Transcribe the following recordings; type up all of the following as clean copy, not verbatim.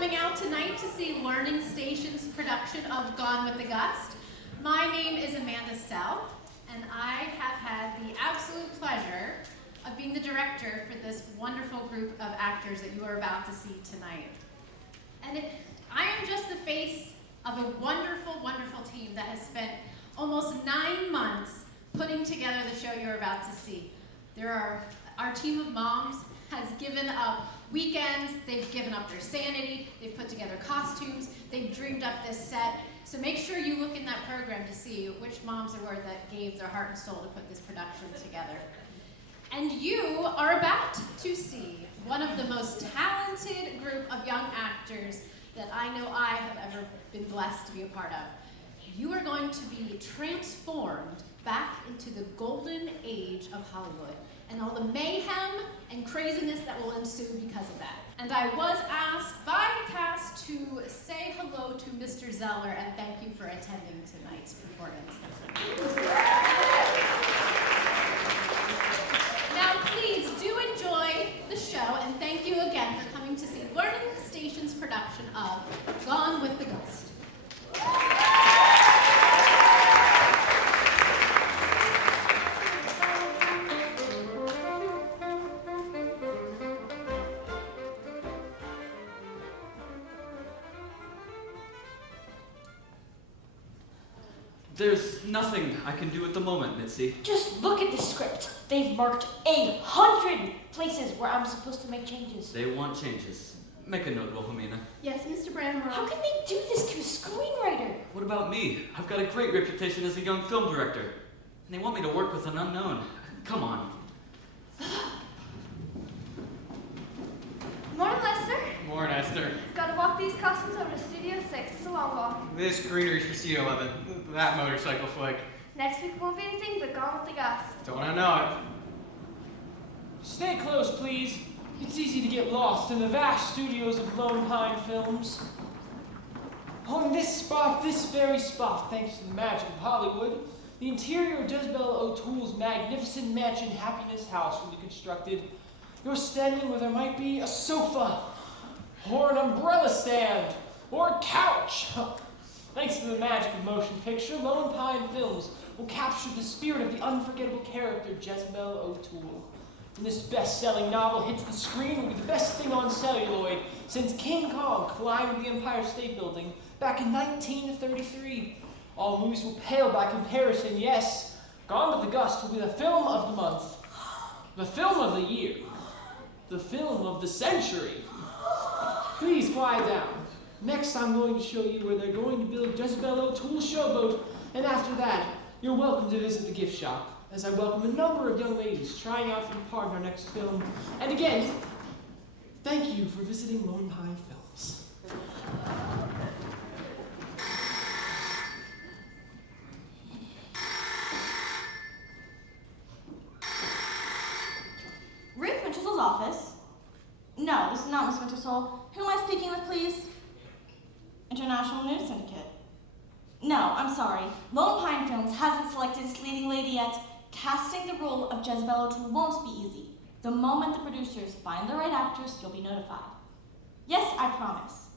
coming out tonight to see Learning Station's production of Gone with the Gust. My name is Amanda Sell, and I have had the absolute pleasure of being the director for this wonderful group of actors that you are about to see tonight. And I am just the face of a wonderful, wonderful team that has spent almost 9 months putting together the show you're about to see. Our team of moms has given up weekends, they've given up their sanity, they've put together costumes, they've dreamed up this set. So make sure you look in that program to see which moms there were that gave their heart and soul to put this production together. And you are about to see one of the most talented group of young actors that I know I have ever been blessed to be a part of. You are going to be transformed back into the golden age of Hollywood and all the mayhem and craziness that will ensue because of that. And I was asked by the cast to say hello to Mr. Zeller and thank you for attending tonight's performance. Now please do enjoy the show and thank you again for coming to see Learning Station's production of Gone with the Gust. There's nothing I can do at the moment, Mitzi. Just look at the script. They've marked 100 places where I'm supposed to make changes. They want changes. Make a note, Wilhelmina. Yes, Mr. Bramwell. How can they do this to a screenwriter? What about me? I've got a great reputation as a young film director. And they want me to work with an unknown. Come on. Morning, Lester. Morning, Esther. Gotta walk these costumes over to Studio 6. It's a long walk. This greenery's for Studio 11. That motorcycle flick. Next week won't be anything but Gone with the Gust. Don't I know it? Stay close, please. It's easy to get lost in the vast studios of Lone Pine Films. On this very spot, thanks to the magic of Hollywood, the interior of Jezebel O'Toole's magnificent mansion Happiness House will be constructed. You're standing where there might be a sofa, or an umbrella stand, or a couch. Thanks to the magic of motion picture, Lone Pine Films will capture the spirit of the unforgettable character Jezebel O'Toole. When this best-selling novel hits the screen, it will be the best thing on celluloid since King Kong climbed the Empire State Building back in 1933. All movies will pale by comparison, yes. Gone with the Gust will be the film of the month, the film of the year, the film of the century. Please quiet down. Next, I'm going to show you where they're going to build Jezebel O'Toole's showboat, and after that, you're welcome to visit the gift shop, as I welcome a number of young ladies trying out to be part of our next film. And again, thank you for visiting Lone Pine Films. Ruth Wintersoul's office? No, this is not Miss Wintersoul. Who am I speaking with, please? International News Syndicate. No, I'm sorry. Lone Pine Films hasn't selected its leading lady yet. Casting the role of Jezebel O'Toole won't be easy. The moment the producers find the right actress, you'll be notified. Yes, I promise.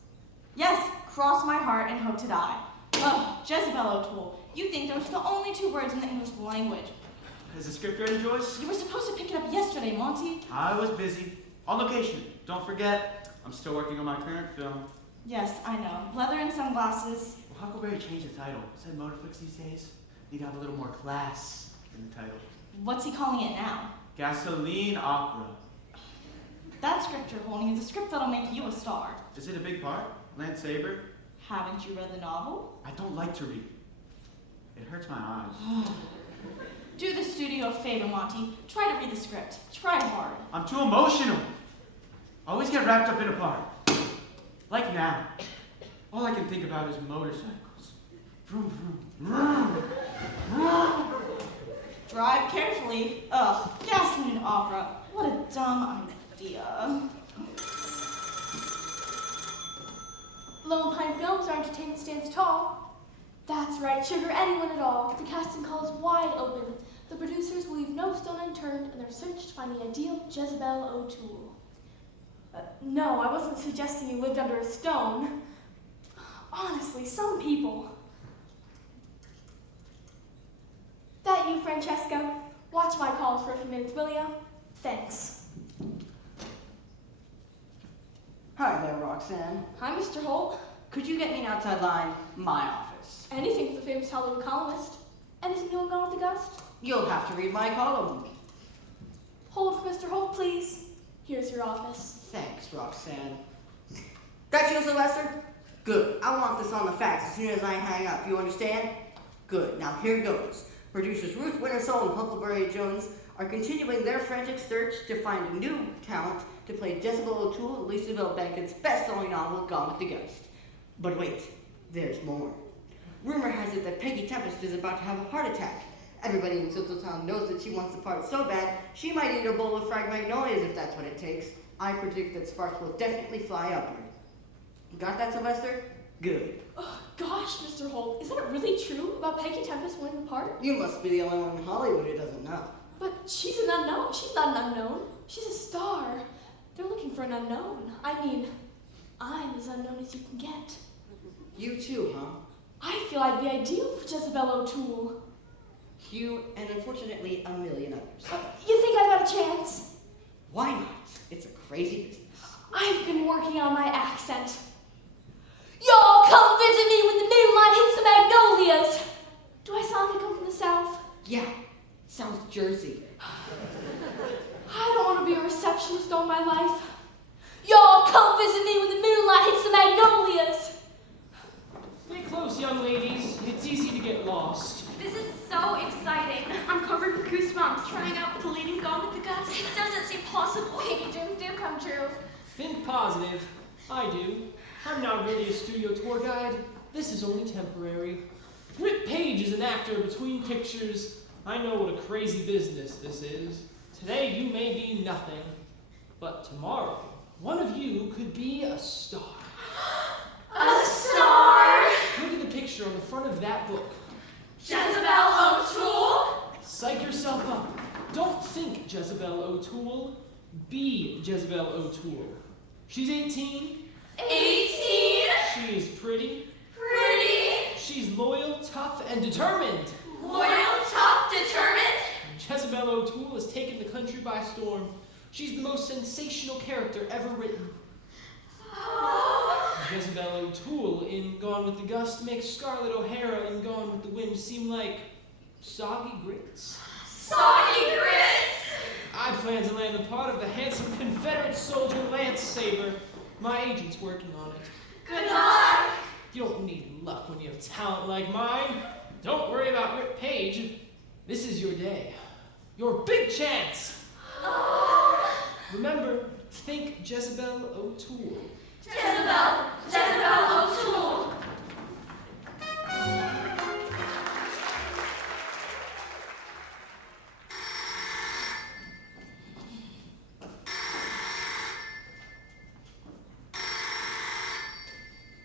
Yes, cross my heart and hope to die. Ugh, Jezebel O'Toole. You think those are the only 2 words in the English language. Is the script ready, Joyce? You were supposed to pick it up yesterday, Monty. I was busy. On location. Don't forget, I'm still working on my current film. Yes, I know. Leather and sunglasses. Well, Huckleberry changed the title. Said Motorflix these days need to have a little more class in the title. What's he calling it now? Gasoline Opera. That script you're holding is a script that'll make you a star. Is it a big part? Lance Saber? Haven't you read the novel? I don't like to read. It hurts my eyes. Do the studio a favor, Monty. Try to read the script. Try hard. I'm too emotional. I always get wrapped up in a part. Like now. All I can think about is motorcycles. Vroom, vroom, vroom, vroom. Drive carefully. Ugh, gasoline opera. What a dumb idea. Lone Pine Films, our entertainment stands tall. That's right, sugar anyone at all. The casting call is wide open. The producers will leave no stone unturned in their search to find the ideal Jezebel O'Toole. No, I wasn't suggesting you lived under a stone. Honestly, some people. That you, Francesca? Watch my calls for a few minutes, will ya? Thanks. Hi there, Roxanne. Hi, Mr. Holt. Could you get me an outside line? My office. Anything for the famous Hollywood columnist. Anything new on with the Gust? You'll have to read my column. Hold for Mr. Holt, please. Here's your office. Thanks, Roxanne. Got you, Sylvester? Good. I want this on the fax as soon as I hang up. You understand? Good. Now here goes. Producers Ruth Wintersole and Huckleberry Jones are continuing their frantic search to find a new talent to play Jezebel O'Toole, Lisa Bell Beckett's best-selling novel, Gone with the Gust. But wait, there's more. Rumor has it that Peggy Tempest is about to have a heart attack. Everybody in Tinseltown knows that she wants the part so bad, she might eat a bowl of fried magnolias if that's what it takes. I predict that sparks will definitely fly upward. Got that, Sylvester? Good. Oh, gosh, Mr. Holt, is that really true about Peggy Tempest winning the part? You must be the only one in Hollywood who doesn't know. But she's an unknown. She's not an unknown. She's a star. They're looking for an unknown. I mean, I'm as unknown as you can get. You too, huh? I feel I'd be ideal for Jezebel O'Toole. You, and unfortunately, a million others. You think I got a chance? Why not? It's a crazy business. I've been working on my accent. Y'all come visit me when the moonlight hits the magnolias. Do I sound like I come from the South? Yeah, sounds Jersey. I don't want to be a receptionist all my life. Y'all come visit me when the moonlight hits the magnolias. Stay close, young ladies. It's easy to get lost. This is so exciting. I'm covered with goosebumps trying out with the leading Gone with the Gust. It doesn't seem possible. Maybe dreams do come true. Think positive. I do. I'm not really a studio tour guide. This is only temporary. Whit Page is an actor between pictures. I know what a crazy business this is. Today you may be nothing, but tomorrow one of you could be a star. A star! Look at the picture on the front of that book. Jezebel O'Toole? Psych yourself up. Don't think Jezebel O'Toole. Be Jezebel O'Toole. She's 18. 18? She is pretty. Pretty? She's loyal, tough, and determined. Loyal, tough, determined? Jezebel O'Toole has taken the country by storm. She's the most sensational character ever written. Oh. Jezebel O'Toole in Gone with the Gust makes Scarlett O'Hara in Gone with the Wind seem like soggy grits. Soggy grits? I plan to land the part of the handsome Confederate soldier Lance Saber. My agent's working on it. Good luck. You don't need luck when you have talent like mine. Don't worry about Whit Page. This is your day. Your big chance. Remember, think Jezebel O'Toole. Jezebel O'Toole.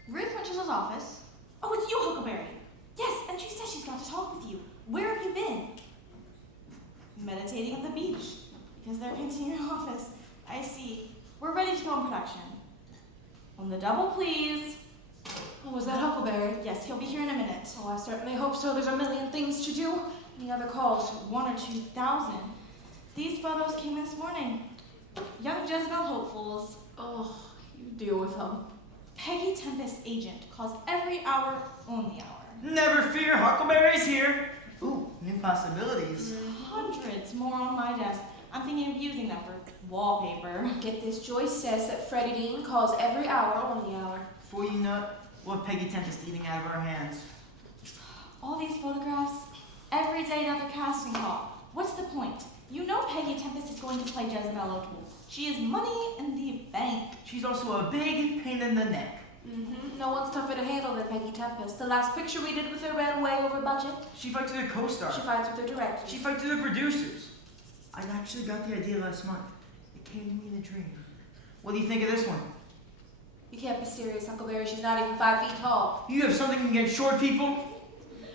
Ruth Winchell's office. Oh, it's you, Huckleberry. Yes, and she says she's got to talk with you. Where have you been? Meditating at the beach. Because they're painting your office. I see. We're ready to go in production. On the double, please. Oh, was that Huckleberry? Yes, he'll be here in a minute. Oh, I certainly hope so. There's a million things to do. Any other calls? 1 or 2,000. These photos came in this morning. Young Jezebel hopefuls. Oh, you deal with them. Peggy Tempest's agent calls every hour on the hour. Never fear, Huckleberry's here. Ooh, new possibilities. Hundreds more on my desk. I'm thinking of using them for wallpaper. Get this, Joyce says that Freddie Dean calls every hour on the hour. Before you know it, we'll have Peggy Tempest eating out of our hands. All these photographs, every day another casting call. What's the point? You know Peggy Tempest is going to play Jezebel O'Toole. She is money in the bank. She's also a big pain in the neck. Mm-hmm. No one's tougher to handle than Peggy Tempest. The last picture we did with her ran way over budget. She fights with her co-star. She fights with her director. She fights with her producers. I actually got the idea last month. It came to me in a dream. What do you think of this one? You can't be serious, Huckleberry. She's not even 5 feet tall. You have something against short people?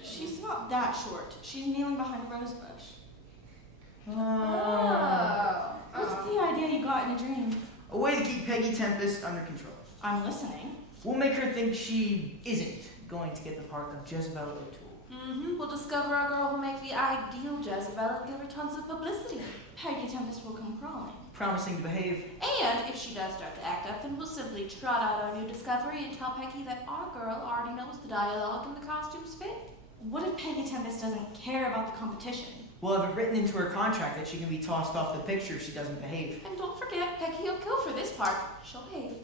She's not that short. She's kneeling behind a rose bush. Oh. What's the idea you got in a dream? A way to keep Peggy Tempest under control. I'm listening. We'll make her think she isn't going to get the part of Jezebel O'Toole. We'll discover a girl who'll make the ideal Jezebel and give her tons of publicity. Peggy Tempest will come crawling. Promising to behave. And if she does start to act up, then we'll simply trot out our new discovery and tell Peggy that our girl already knows the dialogue and the costumes fit. What if Peggy Tempest doesn't care about the competition? We'll have it written into her contract that she can be tossed off the picture if she doesn't behave. And don't forget, Peggy will kill for this part. She'll behave.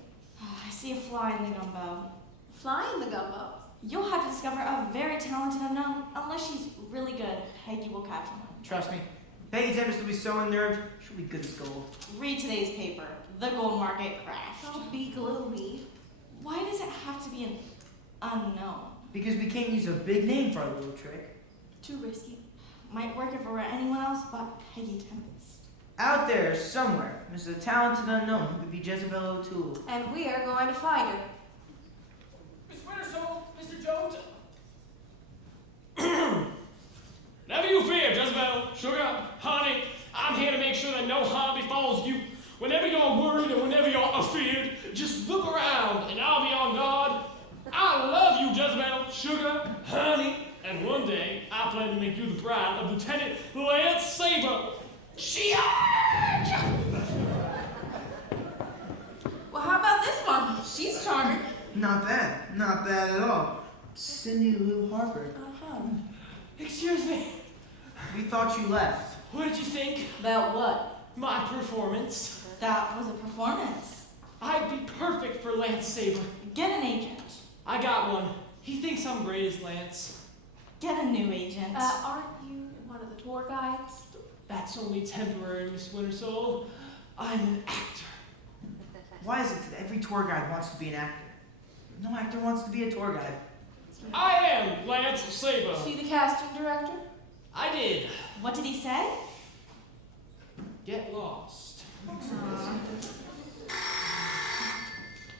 I see a fly in the gumbo. Fly in the gumbo. You'll have to discover a very talented unknown. Unless she's really good, Peggy will catch one. Trust me. Peggy Tempest will be so unnerved, she'll be good as gold. Read today's paper. The gold market crashed. Don't be gloomy. Why does it have to be an unknown? Because we can't use a big name for our little trick. Too risky. Might work if it were anyone else but Peggy Tempest. Out there, somewhere, is a talented unknown who could be Jezebel O'Toole. And we're going to find her. Miss Wintersole, Mr. Jones. Never you fear, Jezebel, sugar, honey. I'm here to make sure that no harm befalls you. Whenever you're worried or whenever you're afeared, just look around and I'll be on guard. I love you, Jezebel, sugar, honey. And one day, I plan to make you the bride of Lieutenant Lance Saber. Well, how about this one? She's charming. Not bad. Not bad at all. Cindy Lou Harper. Excuse me. We thought you left. What did you think? About what? My performance. That was a performance. I'd be perfect for Lance Saber. Get an agent. I got one. He thinks I'm great as Lance. Get a new agent. Aren't you one of the tour guides? That's only temporary, Miss Wintersole. I'm an actor. Why is it that every tour guide wants to be an actor? No actor wants to be a tour guide. I am Lance Saber. See the casting director? I did. What did he say? Get lost.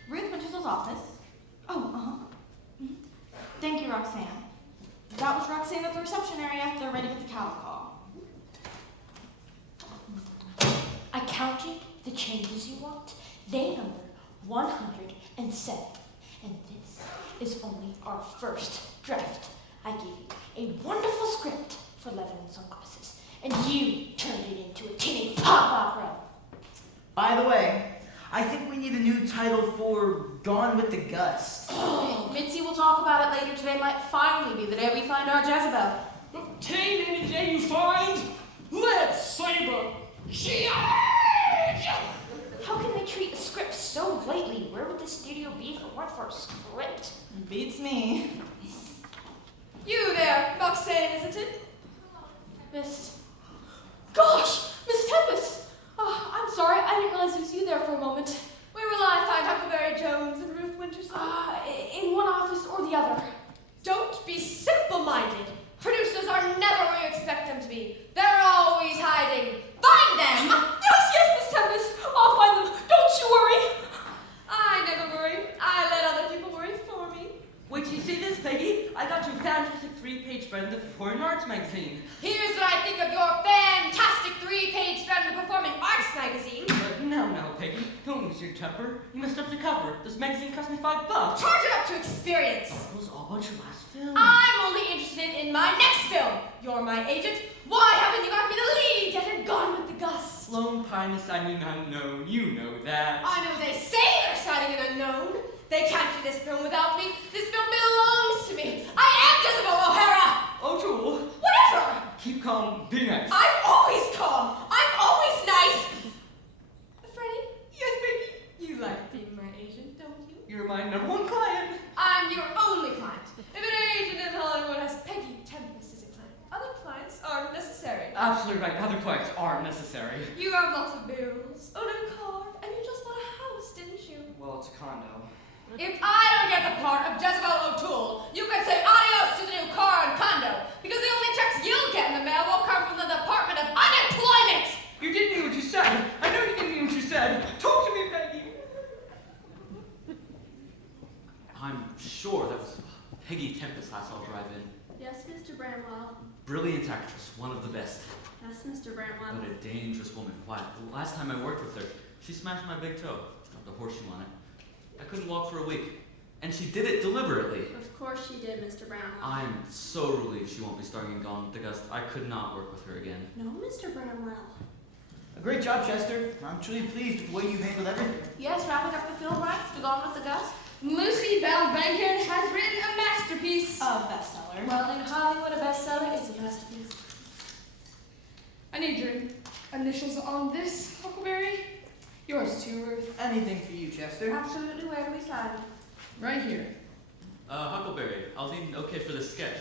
Ruth Wintersole's office. Oh, Thank you, Roxanne. That was Roxanne at the reception area. They're ready with the cattle call. I counted the changes you want. They number 107. And this is only our first draft. I gave you a wonderful script for Leather and Sunglasses, and you turned it into a teenage pop opera. By the way, I think we need a new title for Gone with the Gust. Mitzi will talk about it later. Today might finally be the day we find our Jezebel. Obtain any day you find. Let's Saber. How can they treat a script so lightly? Where would the studio be if it weren't for a script? Beats me. You there, Roxanne, isn't it? Miss. Gosh, Miss Tempest! Oh, I'm sorry, I didn't realize it was you there for a moment. Where will I find Huckleberry Jones and Ruth Wintersole? In one office or the other. Don't be simple-minded. Producers are never where you expect them to be. They're always hiding. Find them! Yes, Miss Tempest. I'll find them. Don't you worry. I never worry. I let other people worry for me. Wait till you see this, Peggy. I got you a fantastic 3-page spread in the Performing Arts magazine. Here's what I think of your fantastic 3-page spread in the Performing Arts magazine. No, Peggy. Don't lose your temper. You messed up the cover. This magazine cost me $5. Charge it up to experience. It was all about your last film. I'm only interested in my next film. You're my agent. Why haven't you got me the lead yet and Gone with the Gust? Lone Pine is signing an unknown. You know that. I know they say they're signing an unknown. They can't do this film without me. This film belongs to me. I am Jezebel O'Hara. O'Toole. Whatever. Keep calm. Be nice. I'm always calm. I'm always nice. Freddie? Yes, baby. You like being my agent, don't you? You're my #1 client. I'm your only client. If an agent in Hollywood has Peggy Tempest as a client, other clients aren't necessary. Absolutely right. Other clients are necessary. You have lots of bills, own a car, and you just bought a house, didn't you? Well, it's a condo. If I don't get the part of Jezebel O'Toole, you can say adios to the new car and condo, because the only checks you'll get in the mail will come from the Department of Unemployment! You didn't mean what you said. I know you didn't mean what you said. Talk to me, Peggy. I'm sure that was Peggy Tempest I saw drive in. Yes, Mr. Bramwell. Brilliant actress, one of the best. Yes, Mr. Bramwell. But a dangerous woman. Why, the last time I worked with her, She smashed my big toe, dropped a horseshoe on it. I couldn't walk for a week. And she did it deliberately. Of course she did, Mr. Brownwell. I'm so relieved she won't be starring in Gone with the Gust. I could not work with her again. No, Mr. Brownwell. A great job, Chester. I'm truly pleased with the way you've handled everything. Yes, wrapping up the film rights to Gone with the Gust. Lucy Bell Bankhead has written a masterpiece. A bestseller. Well, in Hollywood, a bestseller is a masterpiece. I need your initials on this, Huckleberry. Yours too, Ruth. Anything for you, Chester. Absolutely, where do we sign? Right here. Huckleberry, I'll need an okay for this sketch.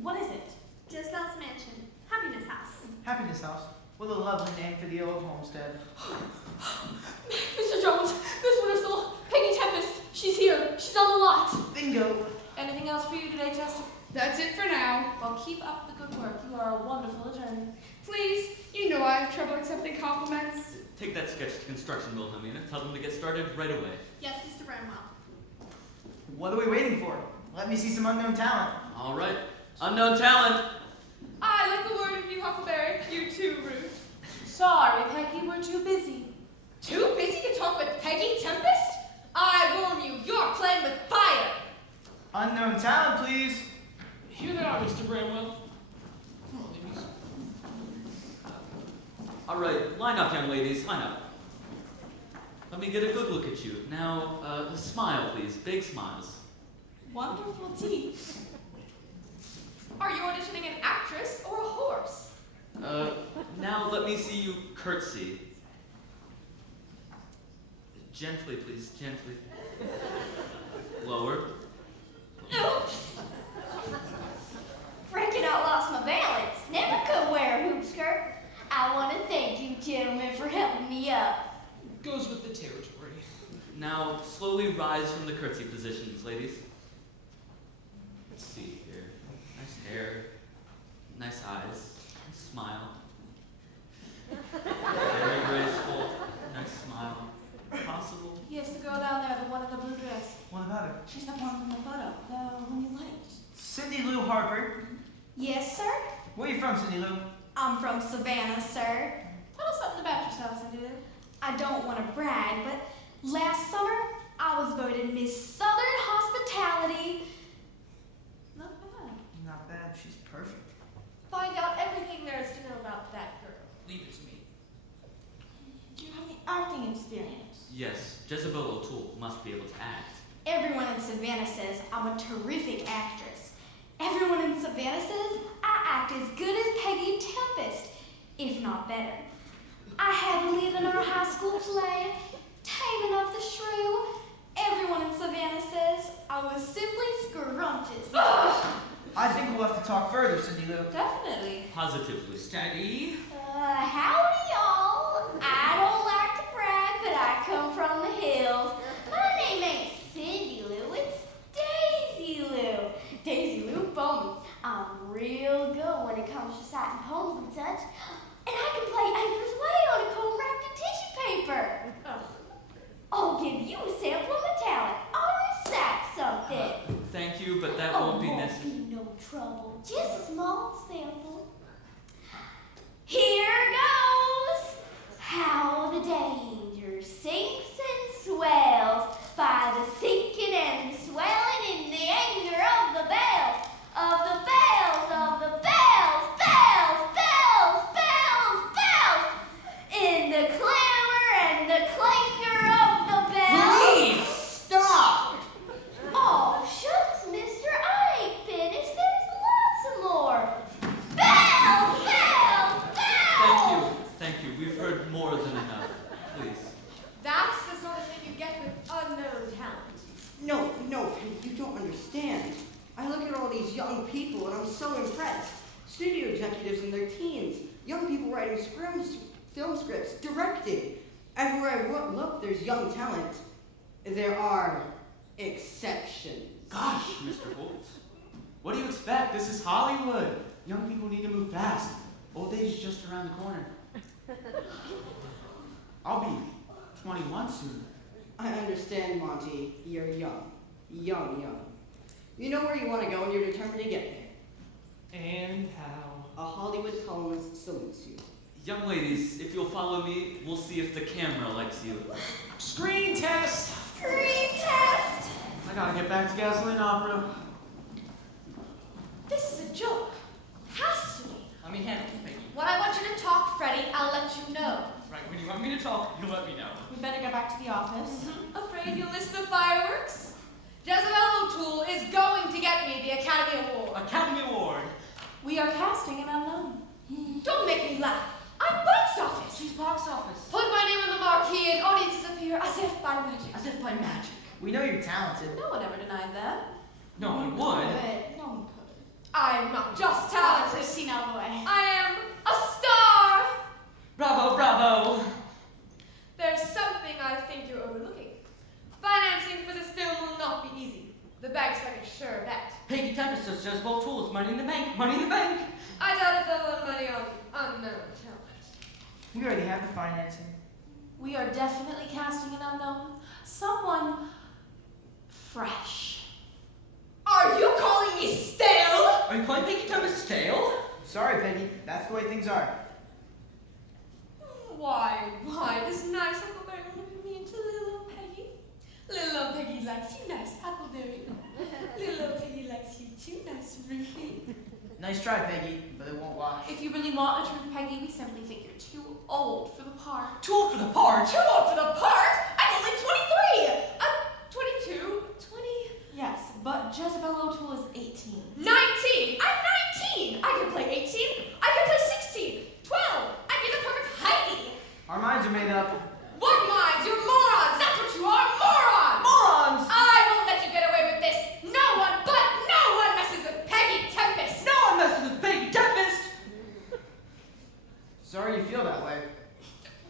What is it? Just Lost Mansion. Happiness House. Happiness House. What a lovely name for the old homestead. Mr. Jones, Miss Wintersole, Peggy Tempest. She's here. She's on the lot. Bingo. Anything else for you today, Chester? That's it for now. Well, keep up the good work. You are a wonderful attorney. Please, you know I have trouble accepting compliments. Take that sketch to construction, Wilhelmina. Tell them to get started right away. Yes, Mr. Bramwell. What are we waiting for? Let me see some unknown talent. All right. Unknown talent. I like a word of you, Huckleberry. You too, Ruth. Sorry, Peggy, we're too busy. Too busy to talk with Peggy Tempest? I warn you, you're playing with fire. Unknown talent, please. Here they are, Mr. Bramwell. Come on, ladies. All right, line up, young ladies, line up. Let me get a good look at you. Now, smile, please. Big smiles. Wonderful teeth. Are you auditioning an actress or a horse? Now let me see you curtsy. Gently, please, gently. Lower. Oops! Freaking out lost my balance. Never could wear a hoop skirt. I want to thank you, gentlemen, for helping me up. Goes with the territory. Now, slowly rise from the curtsy positions, ladies. Let's see here. Nice hair. Nice eyes. Nice smile. Very graceful. Nice smile. Possible. Yes, the girl down there, the one in the blue dress. What about her? She's the one from the photo, the one you liked. Cindy Lou Harper. Yes, sir? Where are you from, Cindy Lou? I'm from Savannah, sir. Tell us something about yourself, Cindy Lou. I don't want to brag, but last summer I was voted Miss Southern Hospitality. Not bad. Not bad. She's perfect. Find out everything there is to know about that girl. Leave it to me. Do you have any acting experience? Yes, Jezebel O'Toole must be able to act. Everyone in Savannah says I'm a terrific actress. Everyone in Savannah says I act as good as Peggy Tempest, if not better. I had the lead in our high school play, Taming of the Shrew. Everyone in Savannah says I was simply scrumptious. I think we'll have to talk further, Cindy Lou. Definitely. Positively. Steady. Howdy, y'all. I don't like to brag, but I come from the hills. My name ain't Cindy Lou, it's Daisy Lou. Daisy Lou Bowman. I'm real good when it comes to citing poems and such. And I can play Anchor's Way on a comb wrapped in tissue paper. I'll give you a sample of my talent. I'll recite something. Thank you, but that won't be necessary. Won't be no trouble. Just a small sample. Here goes. How the danger sinks and swells by the sinking and the swelling in the anger of the bells, of the bells, of the bells, bells, bells, bells, bells, in the clamor and the clangor of the bells. Please stop! Oh, shucks, mister, I ain't finished. There's lots more. Bells, bells, bells! Thank you. We've heard more than enough. Please. That's the sort of thing you get with unknown talent. No, you don't understand. I look at all these young people and I'm so impressed. Studio executives in their teens, young people writing film scripts, directing. Everywhere I look, there's young talent. There are exceptions. Gosh, Mr. Holt. What do you expect? This is Hollywood. Young people need to move fast. Old age is just around the corner. I'll be 21 soon. I understand, Monty. You're young. Young. You know where you want to go and you're determined to get there. And how? A Hollywood columnist salutes you. Young ladies, if you'll follow me, we'll see if the camera likes you. Screen test! Screen test! I gotta get back to Gasoline Opera. This is a joke. Has to be. Let me handle it, Peggy. When I want you to talk, Freddie, I'll let you know. Right, when you want me to talk, you let me know. We better go back to the office. Afraid you'll miss the fireworks? Jezebel O'Toole is going to get me the Academy Award. Academy Award! We are casting an unknown. Don't make me laugh. I'm box office. She's box office. Put my name on the marquee and audiences appear as if by magic. As if by magic. We know you're talented. No one ever denied that. No one would. No one could. I'm not just talented. Christine out of the way. I am a star. Bravo, bravo! There's something I think you're overlooking. Financing for this film will not be easy. The bank's like a sure bet. Peggy Tempest says Jezebel O'Toole is money in the bank. Money in the bank! I doubt if they'll lend money on unknown talent. We already have the financing. We are definitely casting an unknown. Someone fresh. Are you calling me stale? Are you calling Peggy Tempest stale? Sorry, Peggy. That's the way things are. Why does nice Huckleberry want to be mean to little old Peggy? Little old Peggy likes you, nice Huckleberry. Little old Peggy likes you too, nice Ruthie. Nice try, Peggy, but it won't wash. If you really want the truth, Peggy, we simply think you're too old for the part. Too old for the part! Too old for the part? I'm only 23! I'm 22, 20, Yes, but Jezebel O'Toole is 18. 19! I'm 19! I can play 18, I can play 16, 12, I'd be the perfect Heidi! Our minds are made up. What minds? You're morons! That's what you are, morons! Morons! I won't let you get away with this! No one messes with Peggy Tempest! No one messes with Peggy Tempest! Sorry you feel that way.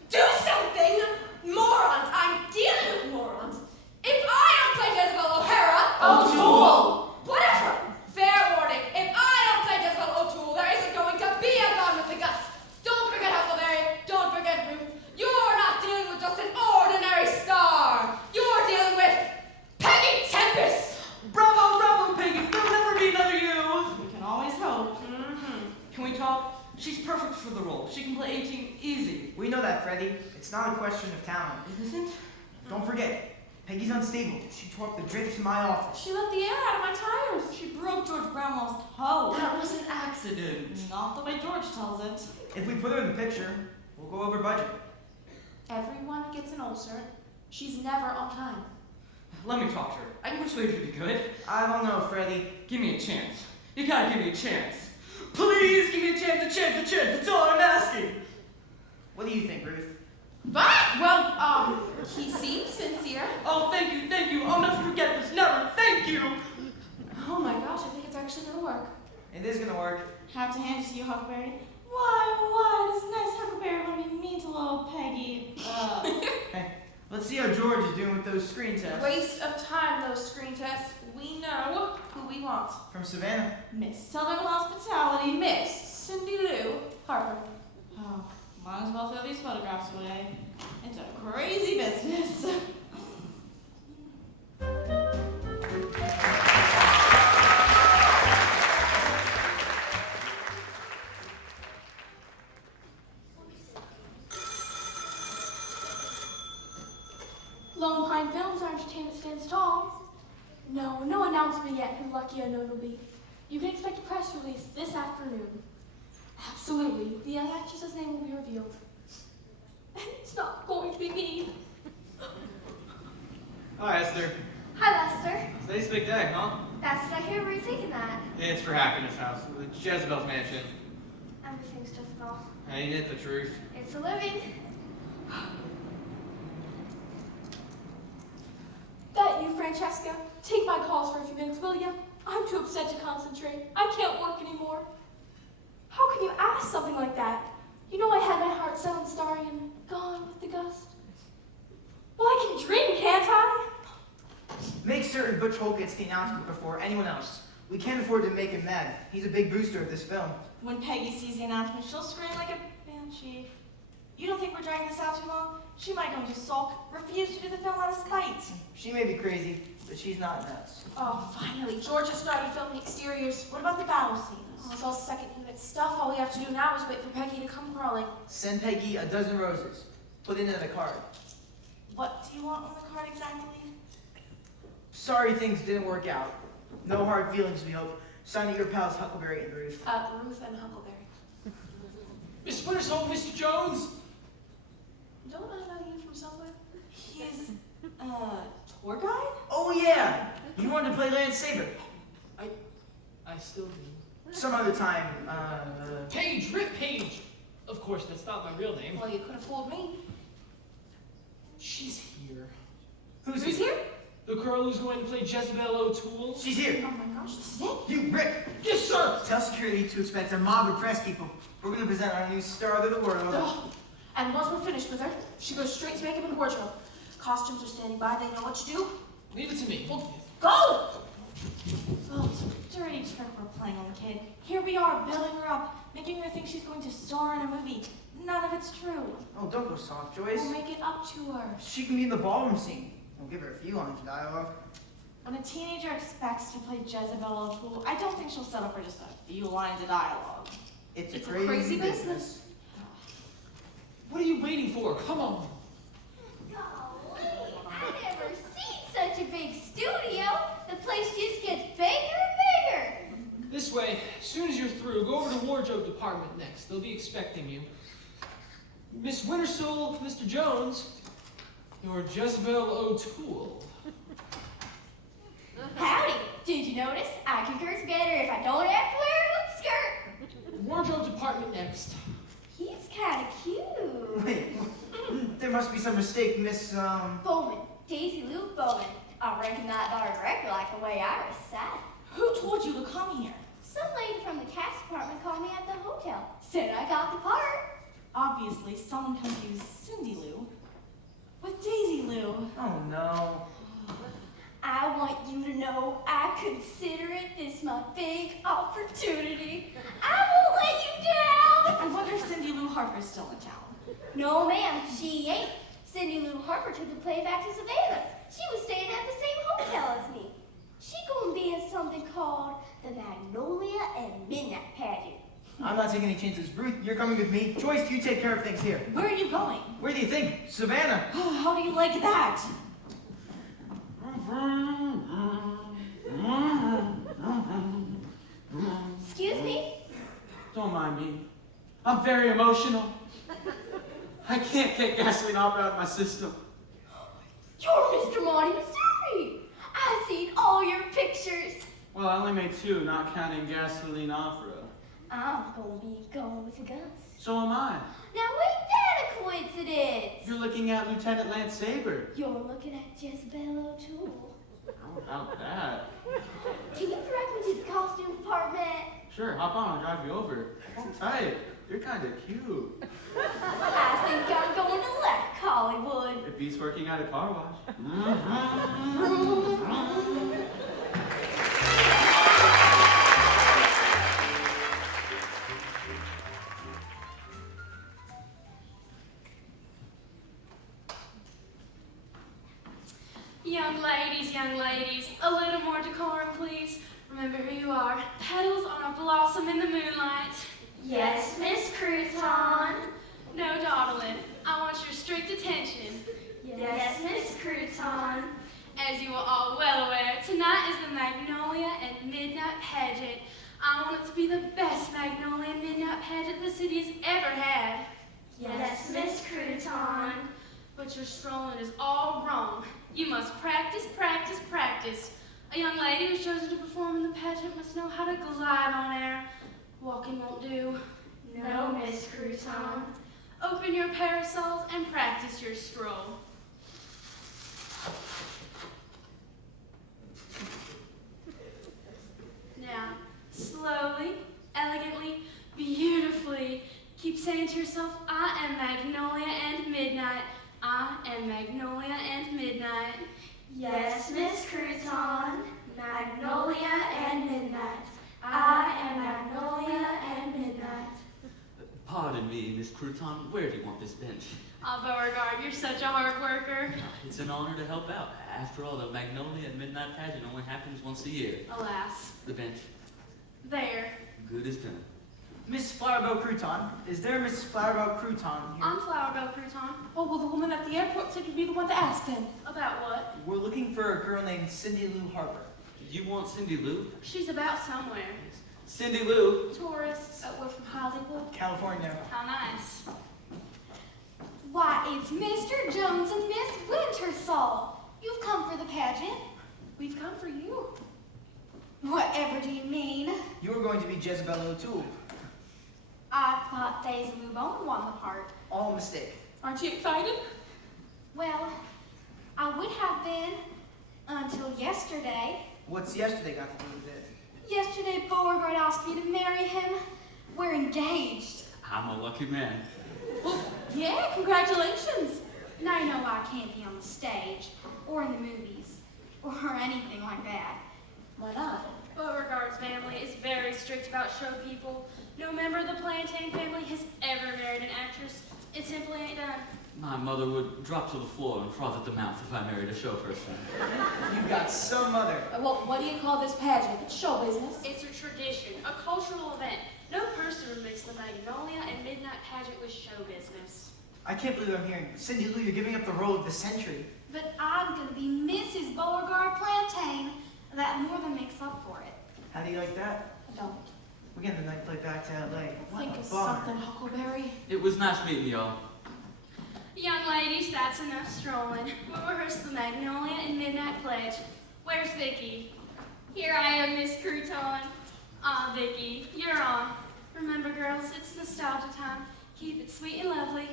Do something! Morons! I'm dealing with morons! If I don't play Jezebel O'Hara... O'Toole! Whatever! Fair warning, if I don't play Jezebel O'Toole, there isn't going to be a Gone with the Gust! Don't forget Huckleberry, don't forget Ruth. You're not dealing with just an ordinary star! You're dealing with Peggy Tempest! Bravo, bravo, Peggy! There'll never be another you! We can always hope. Can we talk? She's perfect for the role. She can play 18 easy. We know that, Freddie. It's not a question of talent. It isn't? Don't forget, Peggy's unstable. She tore up the drapes in my office. She let the air out of my tires. She broke George Brownwell's toe. That was an accident. Not the way George tells it. If we put her in the picture, we'll go over budget. Everyone gets an ulcer. She's never on time. Let me talk to her. I can persuade her to be good. I don't know, Freddie. Give me a chance. You gotta give me a chance. Please give me a chance, a chance, a chance. That's all I'm asking. What do you think, Ruth? Well, he seems sincere. Oh, thank you, thank you. I'll never forget this. Never. Thank you. Oh my gosh, I think it's actually gonna work. It is gonna work. Have to hand it to you, Huckleberry. Why does nice Huckleberry want to be mean to little Peggy? Hey, let's see how George is doing with those screen tests. Waste of time, those screen tests. We know who we want. From Savannah. Miss Southern Hospitality. Miss Cindy Lou Harper. Oh, might as well throw these photographs away. It's a crazy business. Lone Pine Films, our entertainment stands tall. No announcement yet who Lucky Unknown will be. You can expect a press release this afternoon. Absolutely, the young actress's name will be revealed. It's not going to be me. Hi, Esther. Hi, Lester. Today's a big day, huh? That's what I hear. Where are you taking that? It's for Happiness House, the Jezebel's mansion. Everything's just wrong. Ain't it the truth? It's a living. That you, Francesca? Take my calls for a few minutes, will ya? I'm too upset to concentrate. I can't work anymore. How can you ask something like that? You know I had my heart set on starring in Gone with the Gust. Well, I can dream, can't I? Make certain Butch Holt gets the announcement before anyone else. We can't afford to make him mad. He's a big booster of this film. When Peggy sees the announcement, she'll scream like a banshee. You don't think we're dragging this out too long? She might go into sulk, refuse to do the film out of spite. She may be crazy, but she's not nuts. Oh, finally, Georgia started filming exteriors. What about the battle scenes? Oh, it's all second unit stuff. All we have to do now is wait for Peggy to come crawling. Send Peggy a dozen roses. Put it in the card. What do you want on the card exactly? Sorry things didn't work out. No hard feelings, we hope. Sign it your pals Huckleberry and Ruth. Ruth and Huckleberry. Miss Wintersole, Mr. Jones. Don't I know you from somewhere? He's a tour guide? Oh yeah! You wanted to play Lance Saber. I still do. Some other time, Page, Rick Page. Of course, that's not my real name. Well, you could have fooled me. She's here. Who's Who's here? The girl who's going to play Jezebel O'Toole. She's here. Oh my gosh, this is it. You, Rick! Yes, sir! Tell security to expect a mob of press people. We're gonna present our new star of the world. Oh. And once we're finished with her, she goes straight to makeup and wardrobe. Costumes are standing by. They know what to do. Leave it to me. Well, go! Oh, it's a dirty trick we're playing on the kid. Here we are, building her up, making her think she's going to star in a movie. None of it's true. Oh, don't go soft, Joyce. We'll make it up to her. She can be in the ballroom scene. We'll give her a few lines of dialogue. When a teenager expects to play Jezebel O'Toole, I don't think she'll settle for just a few lines of dialogue. It's a It's a crazy, crazy business. business. What are you waiting for? Come on. Golly, I've never seen such a big studio. The place just gets bigger and bigger. This way. As soon as you're through, go over to the wardrobe department next. They'll be expecting you. Miss Wintersole, Mr. Jones, you're Jezebel O'Toole. Howdy. Did you notice? I can curse better if I don't have to wear a hoop skirt. Wardrobe department next. He's kind of cute. Wait, there must be some mistake, Miss, Bowman. Daisy Lou Bowman. I reckon that daughter Wrecker like the way I recite. Who told you to come here? Some lady from the cast department called me at the hotel. Said I got the part. Obviously, someone confused Cindy Lou with Daisy Lou. oh no. I want you to know I consider it this my big opportunity. I won't let you down. I wonder if Cindy Lou Harper's still in town. No, ma'am, she ain't. Cindy Lou Harper took the play back to Savannah. She was staying at the same hotel as me. She gonna be in something called the Magnolia and Midnight Pageant. I'm not taking any chances. Ruth, you're coming with me. Joyce, you take care of things here. Where are you going? Where do you think? Savannah. How do you like that? Excuse me? Don't mind me. I'm very emotional. I can't get gasoline out of my system. You're Mr. Monty Missouri. I've seen all your pictures. Well, I only made two, not counting gasoline opera. I'm gonna be going with the Gust. So am I. Now ain't that a coincidence? You're looking at Lieutenant Lance Saber. You're looking at Jezebel O'Toole. How about that? Can you direct me to the costume department? Sure, hop on, I'll drive you over. Hold tight. You're kind of cute. I think I'm going to left Hollywood. It beats working at a car wash. Young ladies, a little more decorum, please. Remember who you are. Petals on a blossom in the moonlight. Yes, Miss Crouton. No dawdling. I want your strict attention. Yes, Miss Crouton. As you are all well aware, tonight is the Magnolia and Midnight Pageant. I want it to be the best Magnolia and Midnight Pageant the city has ever had. Yes, Miss Crouton. But your strolling is all wrong. You must practice, practice, practice. A young lady who's chosen to perform in the pageant must know how to glide on air. Walking won't do. No, Miss Crouton. Open your parasols and practice your stroll. Now, slowly, elegantly, beautifully, keep saying to yourself, I am Magnolia and Midnight. I am Magnolia and Midnight. Yes, Miss Crouton. Magnolia and Midnight. I am Magnolia and Midnight. Pardon me, Miss Crouton, where do you want this bench? Ah, Beauregard, you're such a hard worker. It's an honor to help out. After all, the Magnolia and Midnight Pageant only happens once a year. Alas. The bench. There. Good as done. Miss Flowerbell Crouton, is there Miss Flowerbell Crouton here? I'm Flowerbell Crouton. Oh, well, the woman at the airport said you'd be the one to ask then. About what? We're looking for a girl named Cindy Lou Harper. You want Cindy Lou? She's about somewhere. Cindy Lou. Tourists. We're from Hollywood. California. How nice. Why, it's Mr. Jones and Miss Wintersole. You've come for the pageant. We've come for you. Whatever do you mean? You are going to be Jezebel O'Toole. I thought Daisy Lubone won the part. All a mistake. Aren't you excited? Well, I would have been until yesterday. What's yesterday got to do with it? Yesterday, Beauregard asked me to marry him. We're engaged. I'm a lucky man. Well, yeah, congratulations. And I know I can't be on the stage, or in the movies, or anything like that. Why not? Beauregard's family is very strict about show people. No member of the Plantain family has ever married an actress. It simply ain't done. My mother would drop to the floor and froth at the mouth if I married a show person. You've got some mother. Well, what do you call this pageant? It's show business. It's a tradition, a cultural event. No person would mix the Magnolia and Midnight pageant with show business. I can't believe I'm hearing. Cindy Lou, you're giving up the role of the century. But I'm gonna be Mrs. Beauregard Plantain. That more than makes up for it. How do you like that? I don't. We're getting the night flight back to LA. What Think a of bummer. something, Huckleberry. It was nice meeting y'all. Young ladies, that's enough strolling. We'll rehearse the Magnolia and Midnight Pledge. Where's Vicky? Here I am, Miss Crouton. Vicky, you're on. Remember, girls, it's nostalgia time. Keep it sweet and lovely.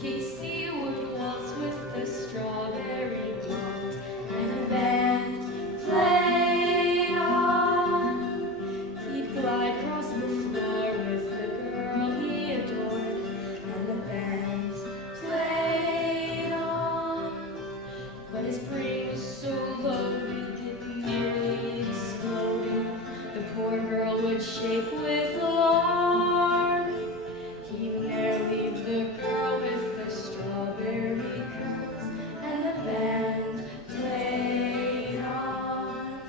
Casey would waltz with the strawberry blonde, and the band played on. He'd glide across the floor with the girl he adored, and the band played on. But his brain was so loaded it nearly exploded. The poor girl would shake with alarm. He'd ne'er leave the girl with the strawberry curls, and the band played on.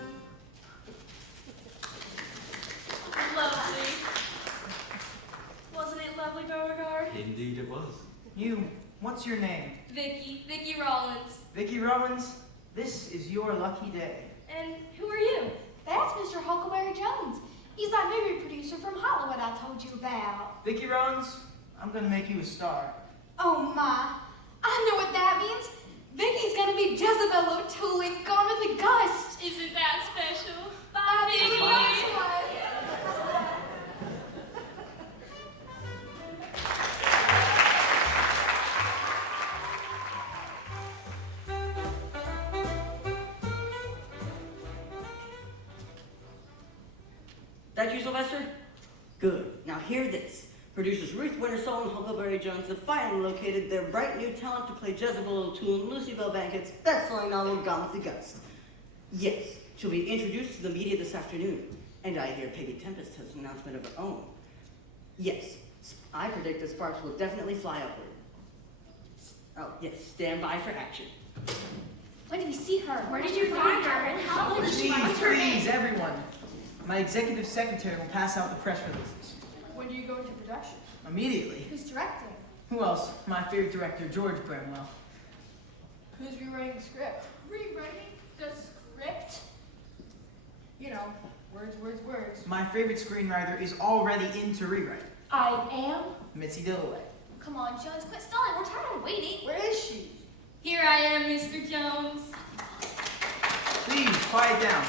Lovely. Wasn't it lovely, Beauregard? Indeed it was. You, what's your name? Vicky Rollins. Vicky Robbins? This is your lucky day. And who are you? That's Mr. Huckleberry Jones. He's that movie producer from Hollywood I told you about. Vicky Robbins, I'm gonna make you a star. Oh my, I know what that means. Vicky's gonna be Jezebel O'Toole in Gone with the Gust. Isn't that special? Bye, Vicky. Bye. That you, Sylvester? Good. Now hear this. Producers Ruth Wintersole and Huckleberry Jones have finally located their bright new talent to play Jezebel O'Toole in Lucy Bell Bankett's best-selling novel, Gone with the Gust. Yes, she'll be introduced to the media this afternoon, and I hear Peggy Tempest has an announcement of her own. Yes, I predict the sparks will definitely fly upward. Oh, yes, stand by for action. When did we see her? Where did you find her? And how old is she? What's her name? Please, everyone. My executive secretary will pass out the press releases. When do you go into production? Immediately. Who's directing? Who else? My favorite director, George Bramwell. Who's rewriting the script? Rewriting the script? You know, words. My favorite screenwriter is already into rewrite. I am. Mitzi Dillaway. Come on, Jones, quit stalling. We're tired of waiting. Where is she? Here I am, Mr. Jones. Please, quiet down.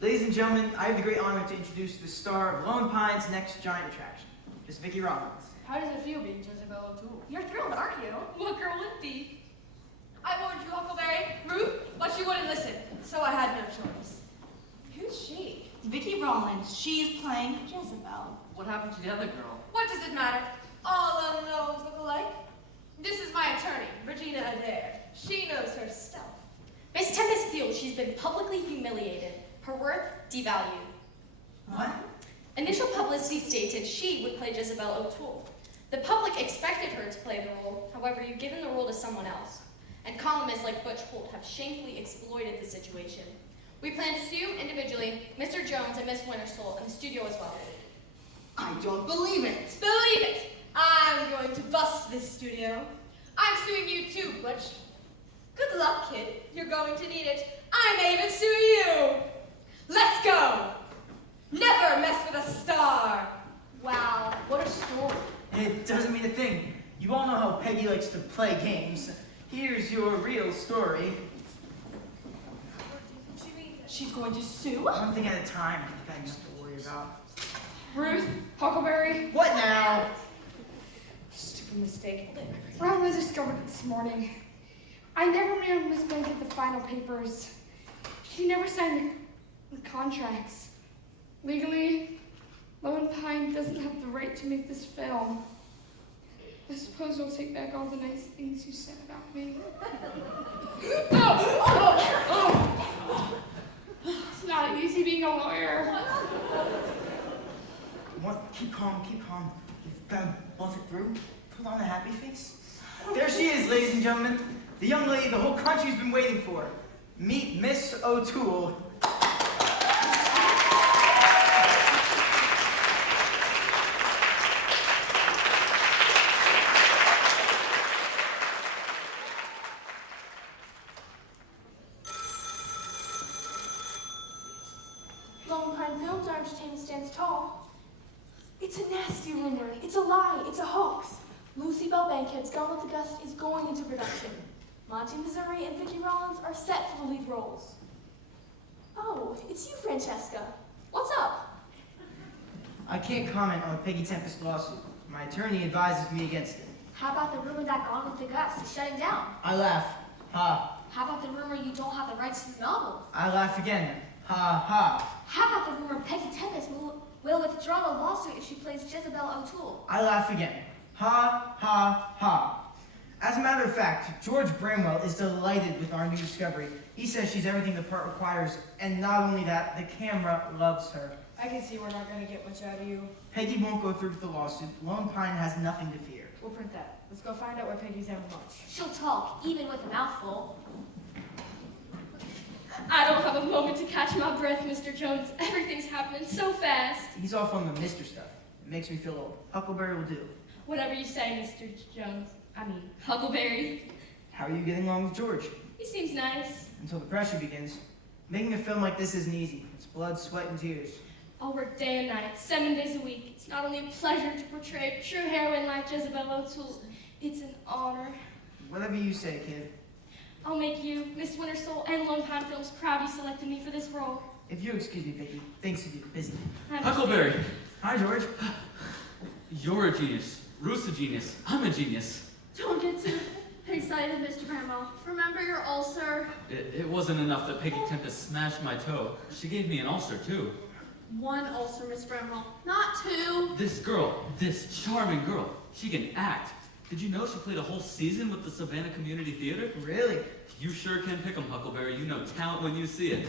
Ladies and gentlemen, I have the great honor to introduce the star of Lone Pine's next giant attraction, Miss Vicky Robbins. How does it feel being Jezebel O'Toole? You're thrilled, aren't you? What girl would be? I warned you, Huckleberry. Ruth, but you wouldn't listen, so I had no choice. Who's she? Vicky Rollins. She's playing Jezebel. What happened to the other girl? What does it matter? All unknowns look alike. This is my attorney, Regina Adair. She knows her stuff. Miss Tempest feels she's been publicly humiliated. Her worth devalued. What? Initial publicity stated she would play Jezebel O'Toole. The public expected her to play the role, however, you've given the role to someone else. and columnists like Butch Holt have shamefully exploited the situation. We plan to sue individually Mr. Jones and Miss Wintersole and the studio as well. I don't believe it. Believe it! I'm going to bust this studio. I'm suing you too, Butch. Good luck, kid. You're going to need it. I may even sue you. Let's go! Never mess with a star. Wow, what a story. It doesn't mean a thing. You all know how Peggy likes to play games. Here's your real story. She's going to sue? One thing at a time. You got nothing to worry about. Ruth, Huckleberry. What now? Stupid mistake. Well, I discovered it this morning. I never made Miss Blanket the final papers. She never signed the contracts. Legally, Lone Pine doesn't have the right to make this film. I suppose you'll take back all the nice things you said about me. It's not easy being a lawyer. What? Keep calm, keep calm. You've got to bluff it through. Put on a happy face. There she is, ladies and gentlemen. The young lady the whole country's been waiting for. Meet Miss O'Toole. Lone Pine Films, our entertainment stands tall. It's a nasty rumor. It's a lie. It's a hoax. Lucy Bell Bankhead's Gone with the Gust is going into production. Monty Missouri and Vicki Rollins are set for the lead roles. Oh, it's you, Francesca. What's up? I can't comment on the Peggy Tempest lawsuit. My attorney advises me against it. How about the rumor that Gone with the Gust is shutting down? I laugh. Ha. How about the rumor you don't have the rights to the novel? I laugh again. Ha ha. How about the rumor Peggy Tempest will withdraw the lawsuit if she plays Jezebel O'Toole? I laugh again. Ha ha ha. As a matter of fact, George Bramwell is delighted with our new discovery. He says she's everything the part requires, and not only that, the camera loves her. I can see we're not going to get much out of you. Peggy won't go through with the lawsuit. Lone Pine has nothing to fear. We'll print that. Let's go find out where Peggy's having lunch. She'll talk, even with a mouthful. I don't have a moment to catch my breath, Mr. Jones. Everything's happening so fast. He's off on the Mr. stuff. It makes me feel old. Huckleberry will do. Whatever you say, Mr. Jones. Huckleberry. How are you getting along with George? He seems nice. Until the pressure begins. Making a film like this isn't easy. It's blood, sweat, and tears. I'll work day and night, 7 days a week. It's not only a pleasure to portray a true heroine like Jezebel O'Toole, it's an honor. Whatever you say, kid. I'll make you, Miss Wintersole, and Lone Pine Films proud you selected me for this role. If you excuse me, Vicky. Thanks to you. Busy. Huckleberry. Hi, George. You're a genius. Ruth's a genius. I'm a genius. Don't get too excited, Mr. Bramwell. Remember your ulcer? It wasn't enough that Peggy Tempest smashed my toe. She gave me an ulcer, too. One ulcer, Miss Bramwell, not two. This girl, this charming girl, she can act. Did you know she played a whole season with the Savannah Community Theater? Really? You sure can pick 'em, Huckleberry. You know talent when you see it.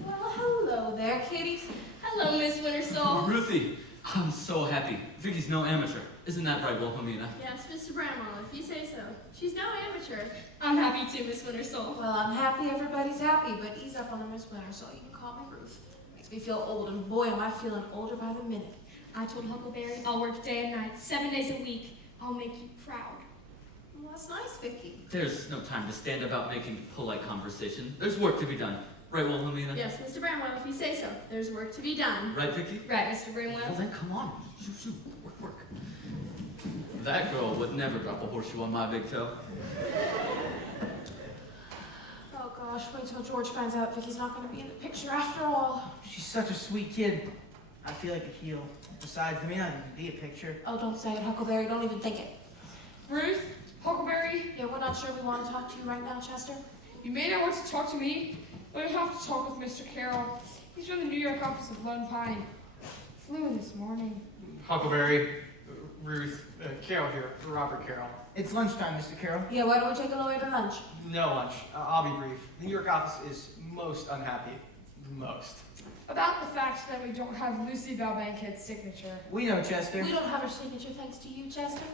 Well, hello there, kiddies. Hello, Miss Wintersole. Ruthie, I'm so happy. Vicky's no amateur. Isn't that right, Wilhelmina? Yes, Mr. Bramwell, if you say so. She's no amateur. I'm happy too, Miss Wintersole. Well, I'm happy everybody's happy, but ease up on the Miss Wintersole. You can call me Ruth. Makes me feel old, and boy, am I feeling older by the minute. I told Huckleberry I'll work day and night, 7 days a week. I'll make you proud. Well, that's nice, Vicky. There's no time to stand about making polite conversation. There's work to be done. Right, Wilhelmina? Yes, Mr. Bramwell, if you say so. There's work to be done. Right, Vicky? Right, Mr. Bramwell. Well, then come on. Shoot. Work. That girl would never drop a horseshoe on my big toe. Oh gosh, wait till George finds out Vicky's not going to be in the picture after all. She's such a sweet kid. I feel like a heel. Besides, there may not even be a picture. Oh, don't say it, Huckleberry. Don't even think it. Ruth, Huckleberry, Yeah, we're not sure we want to talk to you right now, Chester. you may not want to talk to me, but you have to talk with Mr. Carroll. He's from the New York office of Lone Pine. Flew in this morning. Huckleberry, Ruth, Carol here, Robert Carroll. It's lunchtime, Mr. Carroll. Yeah, why don't we take a lawyer to lunch? No lunch. I'll be brief. The New York office is most unhappy. Most. About the fact that we don't have Lucy Bell Bankhead's signature. We know, Chester. We don't have her signature thanks to you, Chester.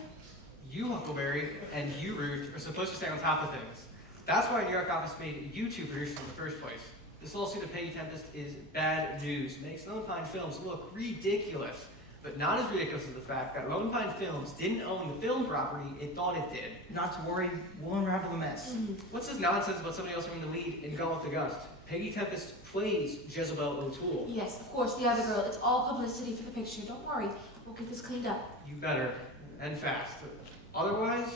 You, Huckleberry, and you, Ruth, are supposed to stay on top of things. That's why our New York office made you two producers in the first place. This lawsuit of Peggy Tempest is bad news. Makes Lone Pine Films look ridiculous. But not as ridiculous as the fact that Lone Pine Films didn't own the film property it thought it did. Not to worry, we'll unravel the mess. What's this nonsense about somebody else being the lead in Gone with the Gust? Peggy Tempest plays Jezebel O'Toole. Yes, of course, the other girl. It's all publicity for the picture. Don't worry. We'll get this cleaned up. You better, and fast. Otherwise,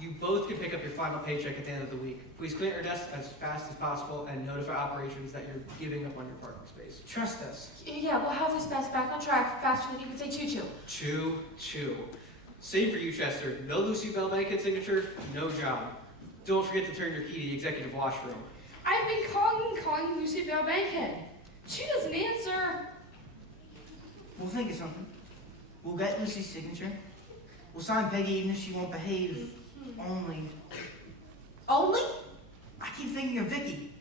you both can pick up your final paycheck at the end of the week. Please clear your desk as fast as possible and notify operations that you're giving up on your parking space. Trust us. Yeah, we'll have this mess back on track faster than you can say choo-choo. Choo. Same for you, Chester. No Lucy Bell Bankhead signature, no job. Don't forget to turn your key to the executive washroom. I've been calling Lucy Bell Bankhead. She doesn't answer. We'll think of something. We'll get Lucy's signature. We'll sign Peggy even if she won't behave. Only. Only? I keep thinking of Vicky.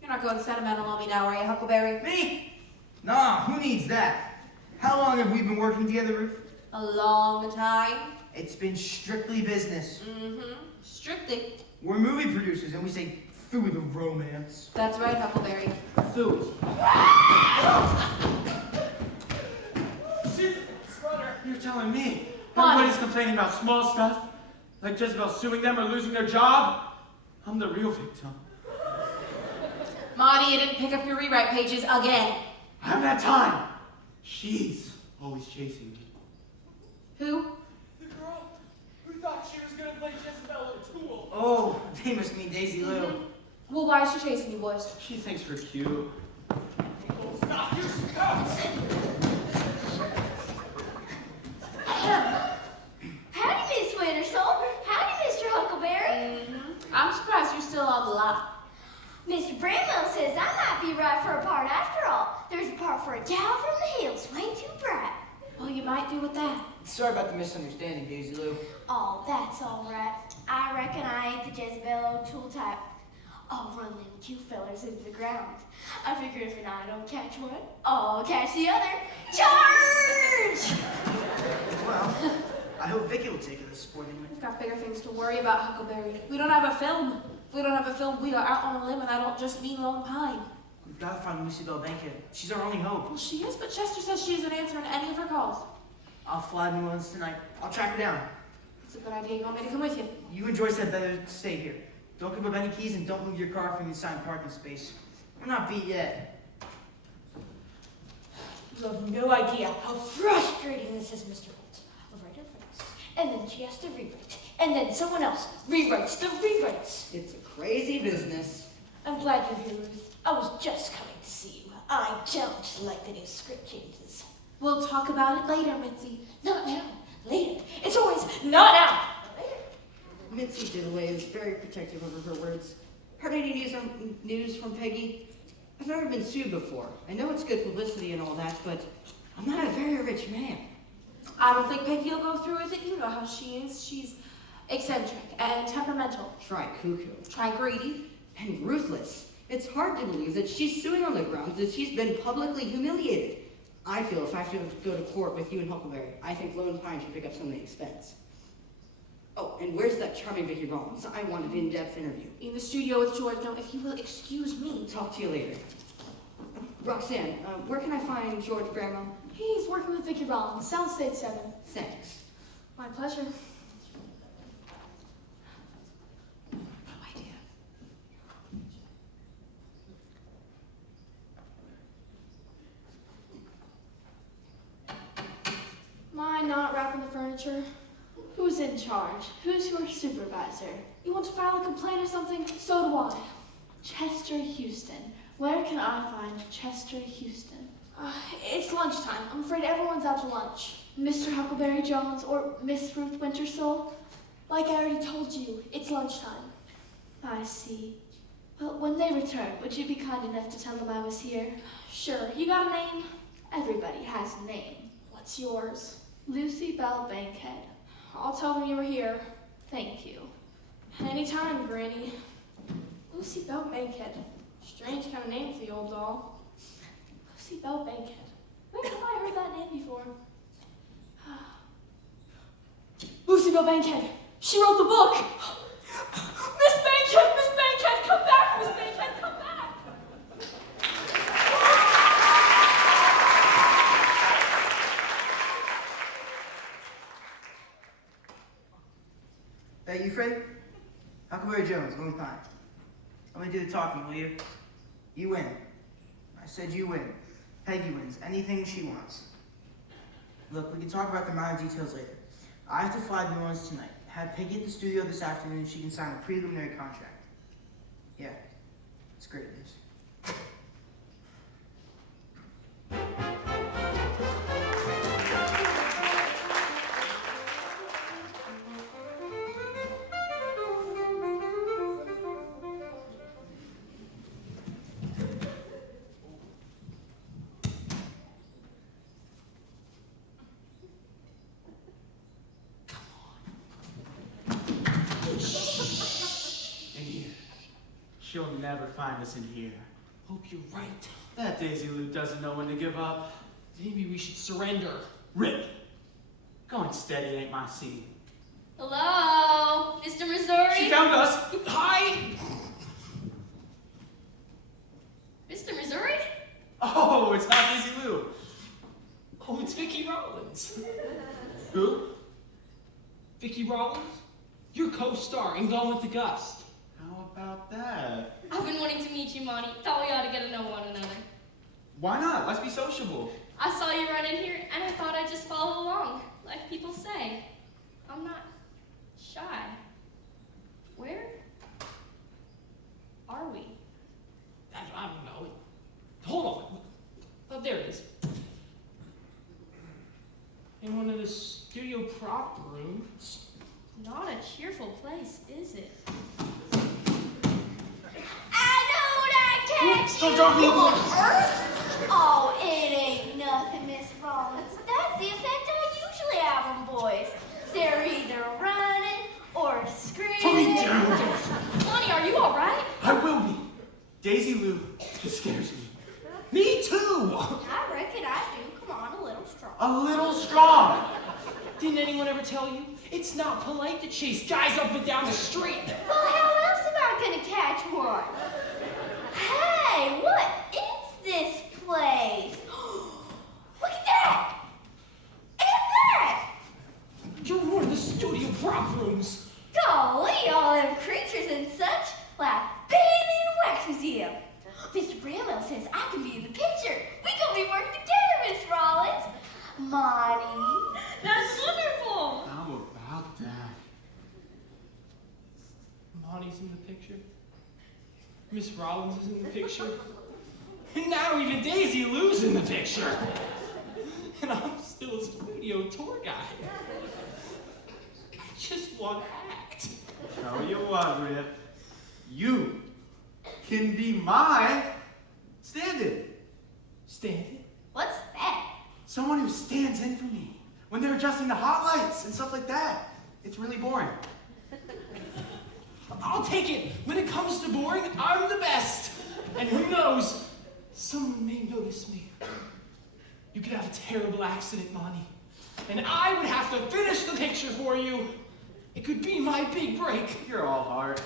You're not going sentimental on me now, are you, Huckleberry? Me? Nah, who needs that? How long have we been working together, Ruth? A long time. It's been strictly business. Strictly. We're movie producers and we say through the romance. That's right, Huckleberry. Through. You're telling me Bonnie. everybody's complaining about small stuff? Like Jezebel suing them or losing their job? I'm the real victim. Monty, you didn't pick up your rewrite pages again. I haven't had time. She's always chasing me. Who? The girl who thought she was gonna play Jezebel O'Toole. Oh, they must mean Daisy Lou. Well, why is she chasing you, boys? She thinks we're cute. Stop, you stop! Howdy, Miss Wintersole. Howdy, Mr. Huckleberry. I'm surprised you're still on the lot. Mr. Bramwell says I might be right for a part after all. There's a part for a gal from the hills, way too bright. Well, you might do with that. Sorry about the misunderstanding, Daisy Lou. Oh, that's all right. I reckon I ain't the Jezebel O'Toole type. I'll run them cute fellers into the ground. I figure if I don't catch one, I'll catch the other. Charge! Well, I hope Vicky will take it as sporting. We've got bigger things to worry about, Huckleberry. We don't have a film. If we don't have a film, we are out on a limb, and I don't just mean Lone Pine. We've got to find Lucy Bell Bankhead. She's our only hope. Well, she is, but Chester says she isn't answering any of her calls. I'll fly to New Orleans tonight. I'll track her down. It's a good idea. You want me to come with you? You and Joyce had better stay here. Don't give up any keys and don't move your car from the assigned parking space. We're not beat yet. You have no idea how frustrating this is, Mr. Holt. I'll write her first, and then she has to rewrite, and then someone else rewrites the rewrites. It's a crazy business. I'm glad you're here, Ruth. I was just coming to see you. I don't like the new script changes. We'll talk about it later, Mitzi. Not now. Later. It's always not now. Mitzi Diddleway is very protective over her words. Heard any news from Peggy? I've never been sued before. I know it's good publicity and all that, but I'm not a very rich man. I don't think Peggy will go through with it. You know how she is. She's eccentric and temperamental. Try cuckoo. Try greedy. And ruthless. It's hard to believe that she's suing on the grounds that she's been publicly humiliated. I feel if I have to go to court with you and Huckleberry, I think Lone Pine should pick up some of the expense. Oh, and where's that charming Vicky Rollins? I want an in-depth interview. In the studio with George. No, if you will excuse me. Talk to you later. Roxanne, where can I find George Bramwell? He's working with Vicky Rollins, Soundstage 7. Thanks. My pleasure. Mind not wrapping the furniture? Who's in charge? Who's your supervisor? You want to file a complaint or something? So do I. Chester Houston. Where can I find Chester Houston? It's lunchtime. I'm afraid everyone's out to lunch. Mr. Huckleberry Jones or Miss Ruth Wintersole? Like I already told you, it's lunchtime. I see. Well, when they return, would you be kind enough to tell them I was here? Sure. You got a name? Everybody has a name. What's yours? Lucy Bell Bankhead. I'll tell them you were here. Thank you. Anytime, Granny. Lucy Bell Bankhead. Strange kind of name for the old doll. Lucy Bell Bankhead. Where have I heard that name before? Lucy Bell Bankhead. She wrote the book. Miss That you, Fred? Huckleberry Jones, Lone Pine. Let me do the talking, will you? You win. I said you win. Peggy wins. Anything she wants. Look, we can talk about the minor details later. I have to fly to New Orleans tonight. Have Peggy at the studio this afternoon. She can sign a preliminary contract. Yeah, it's great news. She'll never find us in here. Hope you're right. That Daisy Lou doesn't know when to give up. Maybe we should surrender. Rick, going steady ain't my scene. Hello, Mr. Missouri? She found us! Hi! Mr. Missouri? Oh, it's not Daisy Lou. Oh, it's Vicki Rollins. Who? Vicki Rollins? Your co-star in Gone with the Gust. How about that? I've been wanting to meet you, Monty. Thought we ought to get to know one another. Why not? Let's be sociable. I saw you run in here, and I thought I'd just follow along, like people say. I'm not shy. Where are we? I don't know. Hold on. Oh, there it is. In one of the studio prop rooms. Not a cheerful place, is it? Don't drop me! Oh, it ain't nothing, Miss Rollins. That's the effect I usually have on boys. They're either running or screaming. Put me down! Monty, are you all right? I will be. Daisy Lou just scares me. Me too! I reckon I do. Come on, a little strong. A little strong. Didn't anyone ever tell you? It's not polite to chase guys up and down the street. Well, how else am I gonna catch one? Hey, what is this place? Look at that! And that! You're in one of the studio prop rooms. Golly, all them creatures and such, like being in a wax museum. Mr. Bramwell says I can be in the picture. We gonna be working together, Miss Rollins. Monty. That's wonderful. How about that? Monty's in the picture. Miss Rollins is in the picture. And now even Daisy Lou's in the picture. And I'm still a studio tour guide. I just want to act. Tell you what, Rip. You can be my stand-in. Stand-in? What's that? Someone who stands in for me when they're adjusting the hot lights and stuff like that. It's really boring. I'll take it. When it comes to boring, I'm the best. And who knows, someone may notice me. You could have a terrible accident, Monty. And I would have to finish the picture for you. It could be my big break. You're all heart.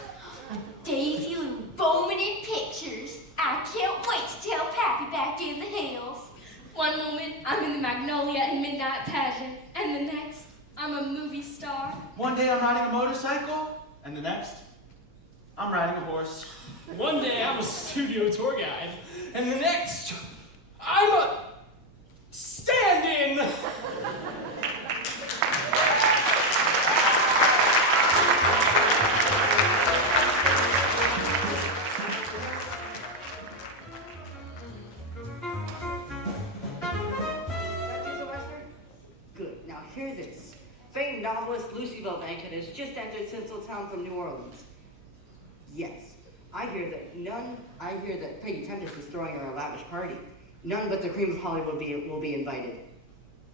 Daisy Lou Bowman in pictures. I can't wait to tell Pappy back in the hills. One moment, I'm in the Magnolia and Midnight Pageant, and the next, I'm a movie star. One day I'm riding a motorcycle, and the next, I'm riding a horse. One day I'm a studio tour guide, and the next, I'm a stand-in. Good. Now hear this. Famed novelist Lucy Bankhead has just entered Tinseltown from New Orleans. Yes, I hear that Peggy Tempest is throwing her a lavish party. None but the cream of Hollywood will be invited.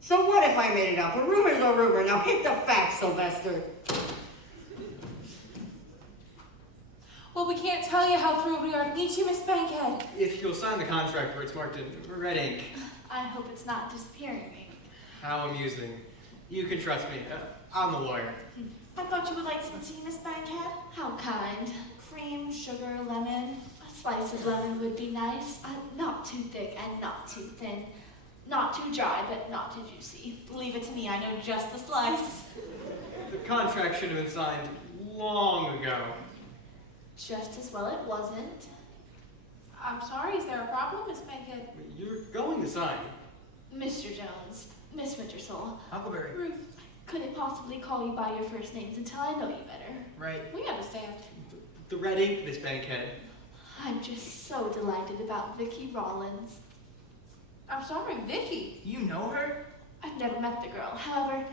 So what if I made it up? A rumor's a rumor. Now hit the facts, Sylvester. Well, we can't tell you how thrilled we are to meet you, Miss Bankhead. If you'll sign the contract where it's marked in red ink. I hope it's not disappearing ink. How amusing. You can trust me. I'm the lawyer. I thought you would like some tea, Miss Bankhead. How kind. Cream, sugar, lemon. A slice of lemon would be nice. Not too thick and not too thin. Not too dry, but not too juicy. Leave it to me, I know just the slice. The contract should have been signed long ago. Just as well it wasn't. I'm sorry, is there a problem, Miss Bankhead? You're going to sign. Mr. Jones, Miss Wintersole, Huckleberry. Ruth, couldn't possibly call you by your first names until I know you better. Right. we understand. The red ink, Miss Bankhead. I'm just so delighted about Vicky Rollins. I'm sorry, Vicky. You know her? I've never met the girl. However,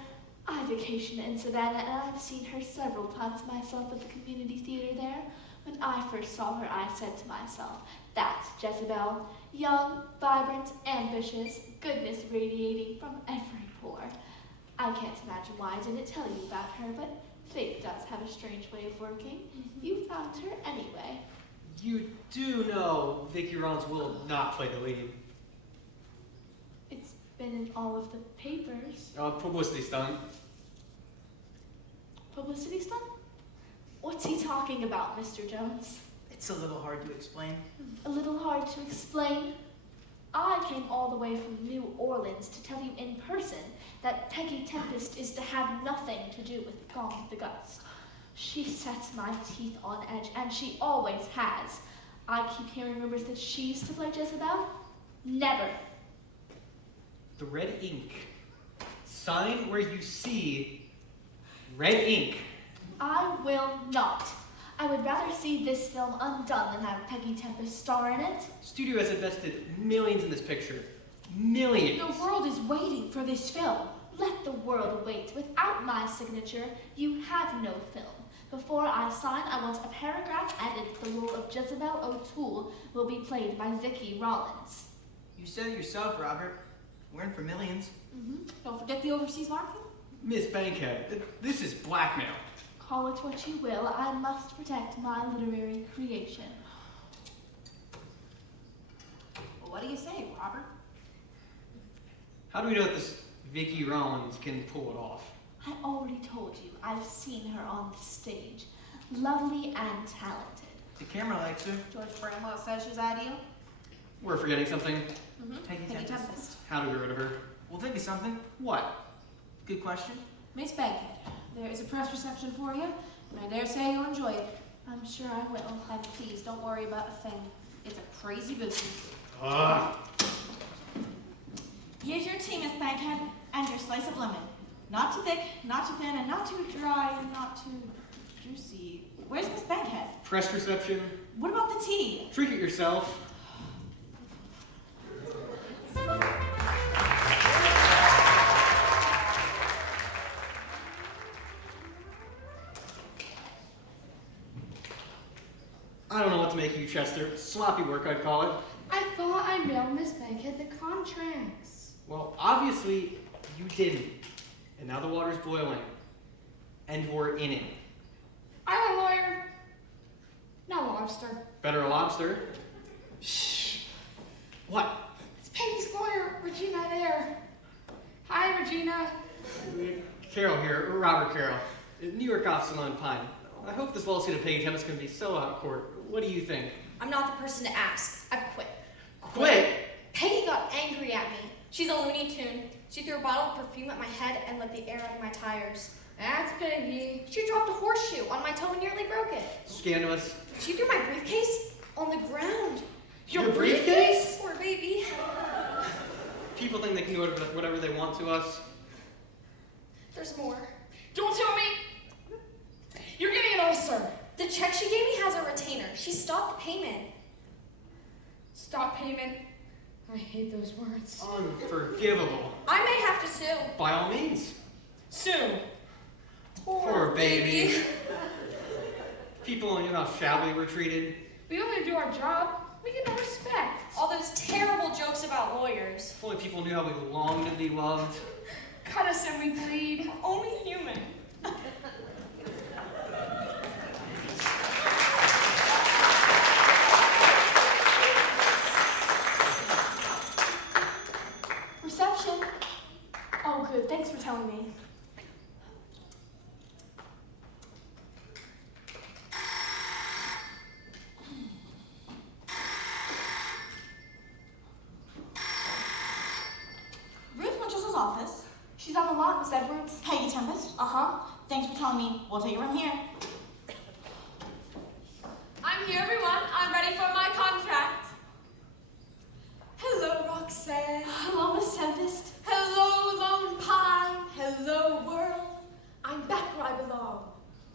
I vacation in Savannah and I've seen her several times myself at the community theater there. When I first saw her, I said to myself, that's Jezebel. Young, vibrant, ambitious, goodness radiating from every pore. I can't imagine why I didn't tell you about her, but fate does have a strange way of working. You found her anyway. You do know Vicky Rollins will not play the lead. It's been in all of the papers. Publicity stunt. Publicity stunt? What's he talking about, Mr. Jones? It's a little hard to explain. A little hard to explain. I came all the way from New Orleans to tell you in person that Peggy Tempest is to have nothing to do with Gone with the Gust. She sets my teeth on edge, and she always has. I keep hearing rumors that she's to play Jezebel. Never. The red ink. Sign where you see red ink. I will not. I would rather see this film undone than have Peggy Tempest star in it. Studio has invested millions in this picture. Millions. The world is waiting for this film. Let the world wait. Without my signature, you have no film. Before I sign, I want a paragraph added that the role of Jezebel O'Toole will be played by Vicky Rollins. You said it yourself, Robert. We're in for millions. Don't forget the overseas market. Miss Bankhead, this is blackmail. Call it what you will, I must protect my literary creation. Well, what do you say, Robert? How do we know that this Vicky Rollins can pull it off? I already told you, I've seen her on the stage. Lovely and talented. The camera likes her. George Bramwell says she's ideal. We're forgetting something. Peggy Tempest. How do we get rid of her? We'll think of something. What? Good question. Miss Bankhead, there is a press reception for you, and I dare say you'll enjoy it. I'm sure I will. And please, don't worry about a thing. It's a crazy business. Here's your tea, Miss Bankhead, and your slice of lemon. Not too thick, not too thin, and not too dry, and not too juicy. Where's Miss Bankhead? Press reception. What about the tea? Drink it yourself. I don't know what to make of you, Chester. Sloppy work, I'd call it. I thought I mailed Miss Bankhead the contracts. Well, obviously, you didn't. And now the water's boiling. And we're in it. I'm a lawyer. Not a lobster. Better a lobster. Shh. What? It's Peggy's lawyer, Regina Adair. Hi, Regina. Carol here, Robert Carroll. New York Office on Pine. I hope this well-suited Peggy Tempest can be so out of court. What do you think? I'm not the person to ask. I've quit. Quit? Peggy got angry at me. She's a Looney Tune. She threw a bottle of perfume at my head and let the air out of my tires. That's Peggy. She dropped a horseshoe on my toe and nearly broke it. Scandalous. She threw my briefcase on the ground. Your briefcase? Poor baby. People think they can do whatever they want to us. There's more. Don't tell me. You're getting an ulcer. The check she gave me has a retainer. She stopped the payment. Stop payment. I hate those words. Unforgivable. I may have to sue. By all means. Sue. Poor baby. People only know how shabbily we're treated. We only do our job. We get no respect. All those terrible jokes about lawyers. If only people knew how we long to be loved. Cut us and we bleed. We're only human. Reception. Oh, good. Thanks for telling me. Ruth Winchester's office. She's on the lot, Miss Edwards. Peggy Tempest. Uh-huh. Thanks for telling me. We'll take it from here. I'm here, everyone. I'm ready for my contract. Hello, Roxanne. Hello, Miss Tempest. Hello, Lone Pine. Hello, world. I'm back where I belong.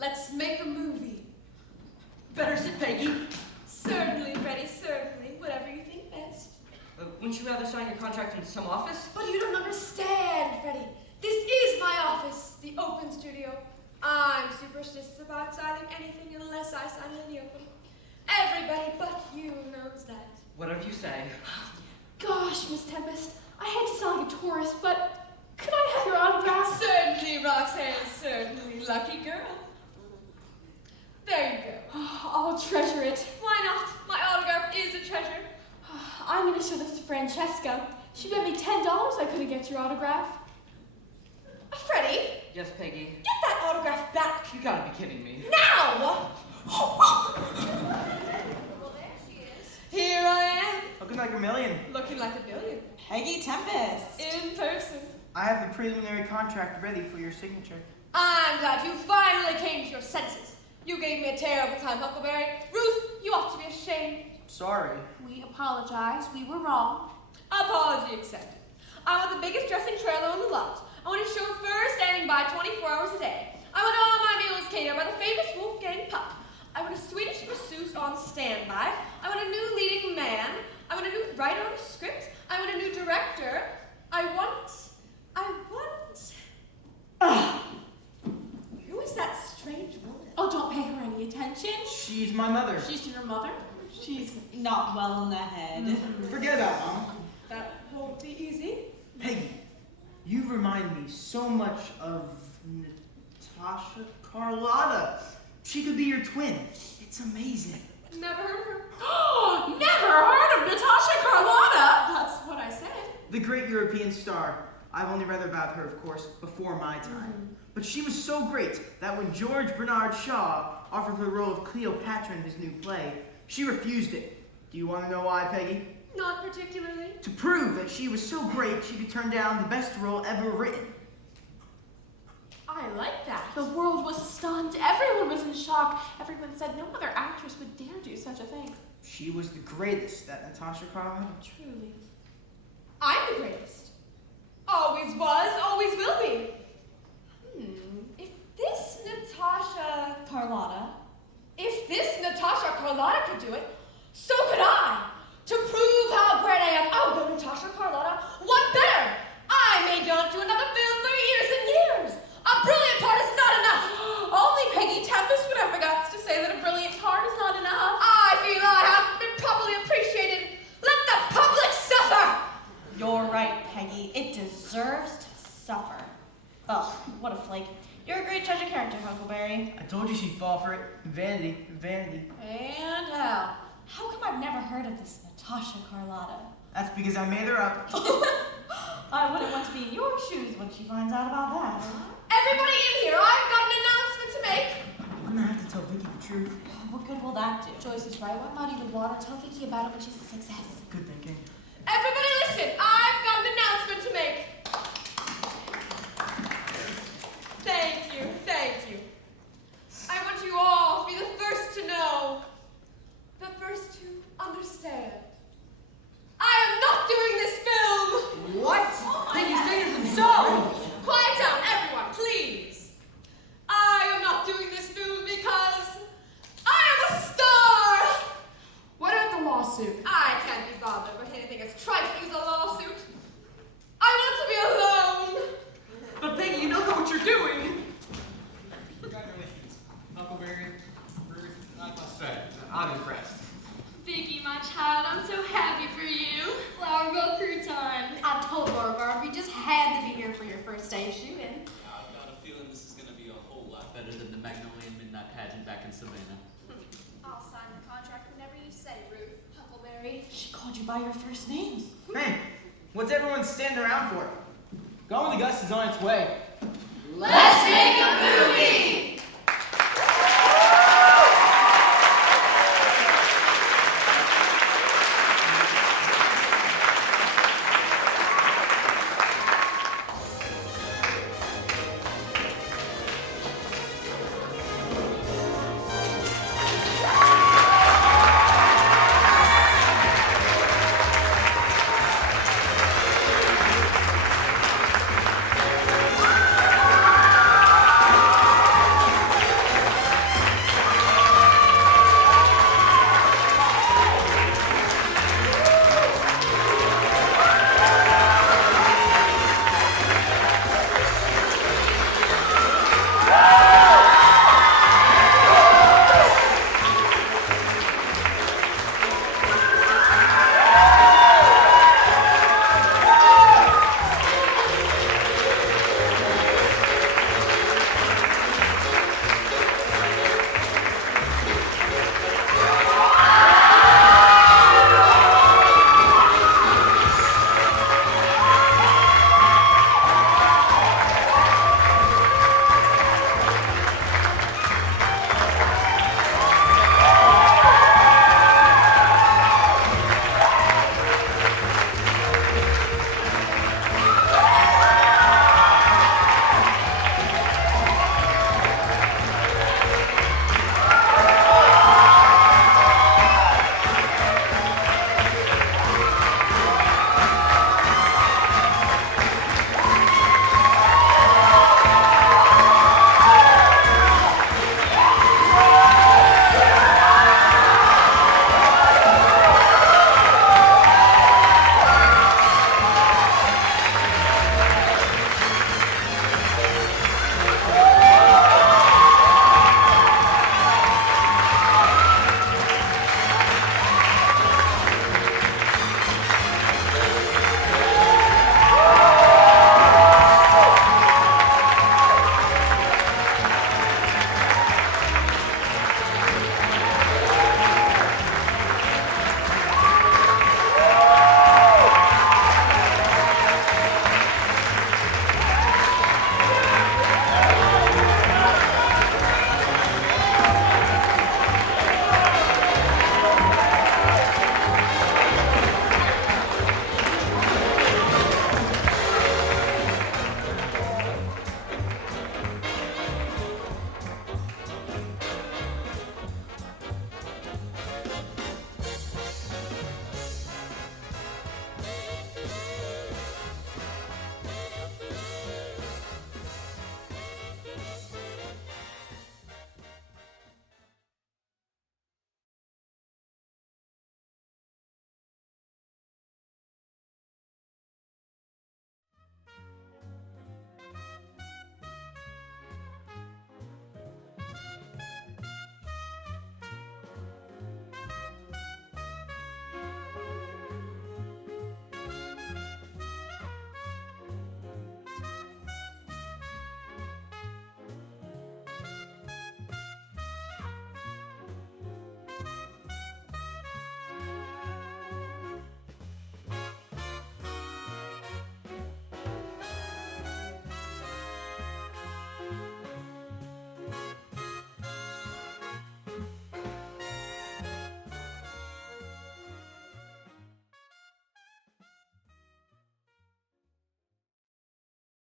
Let's make a movie. Better sit, Peggy. Certainly, Freddie, certainly. Whatever you think best. Wouldn't you rather sign your contract in some office? But you don't understand, Freddie. This is my office, the open studio. I'm superstitious about signing anything unless I sign it in the open. Everybody but you knows that. Whatever you say. Gosh, Miss Tempest, I hate to sound like a tourist, but could I have your autograph? Certainly, Roxanne, certainly. Lucky girl. There you go. I'll treasure it. Why not? My autograph is a treasure. I'm going to show this to Francesca. She bet me $10 I couldn't get your autograph. Freddie, Yes, Peggy. get that autograph back. You gotta be kidding me. Now! Well, there she is. Here I am. Looking like a million. Looking like a billion. Peggy Tempest. In person. I have the preliminary contract ready for your signature. I'm glad you finally came to your senses. You gave me a terrible time, Huckleberry. Ruth, you ought to be ashamed. Sorry. We apologize. We were wrong. Apology accepted. I want the biggest dressing trailer on the lot. I want a chauffeur standing by 24 hours a day. I want all my meals catered by the famous Wolfgang Puck. I want a Swedish masseuse on standby. I want a new leading man. I want a new writer on a script. I want a new director. I want... Who is that strange woman? Oh, don't pay her any attention. She's my mother. She's your mother? She's not well in the head. Forget about it, Mom. That won't be easy. Peggy, you remind me so much of Natasha Carlotta. She could be your twin. It's amazing. Never heard of her. Never heard of Natasha Carlotta. That's what I said. The great European star. I've only read about her, of course, before my time. But she was so great that when George Bernard Shaw offered her the role of Cleopatra in his new play, she refused it. Do you want to know why, Peggy? Not particularly. To prove that she was so great, she could turn down the best role ever written. I like that. The world was stunned. Everyone was in shock. Everyone said no other actress would dare do such a thing. She was the greatest, that Natasha Carlotta. Truly. I'm the greatest. Always was, always will be. If this Natasha Carlotta could do it, so could I. To prove how great I am, I'll go Natasha Carlotta. What better? I may not do another film for years and years. A brilliant part is not enough. Only Peggy Tempest would have the guts to say that a brilliant part is not enough. I feel I haven't been properly appreciated. Let the public suffer. You're right, Peggy. It deserves to suffer. Ugh, what a flake. You're a great judge of character, Huckleberry. I told you she'd fall for it. Vanity, vanity. And how? How come I've never heard of this Natasha Carlotta? That's because I made her up. I wouldn't want to be in your shoes when she finds out about that. Everybody in here, I've got an announcement to make. I'm gonna have to tell Vicky the truth. What good will that do? Joyce is right. What muddy the water? Tell Vicky about it when she's a success. Good thinking. Everybody listen, I've got an announcement to make. Thank you, thank you. I want you all to be the first to know, the first to understand. I am not doing this film! What? Peggy, say this so! Quiet down, everyone, please. I am not doing this film because I am a star! What about the lawsuit? I can't be bothered with anything as trifling as a lawsuit. I want to be alone. But Peggy, you know what you're doing. Congratulations, Huckleberry, Ruth, I must say, I'm impressed. Vicky, my child, I'm so happy for you. Flower Girl Crouton. I told Laura Garvey just had to be here for your first day of shooting. I've got a feeling this is going to be a whole lot better than the Magnolian Midnight Pageant back in Savannah. I'll sign the contract whenever you say, Ruth. Huckleberry. She called you by your first names. Hey, what's everyone standing around for? Gone with the Gust is on its way.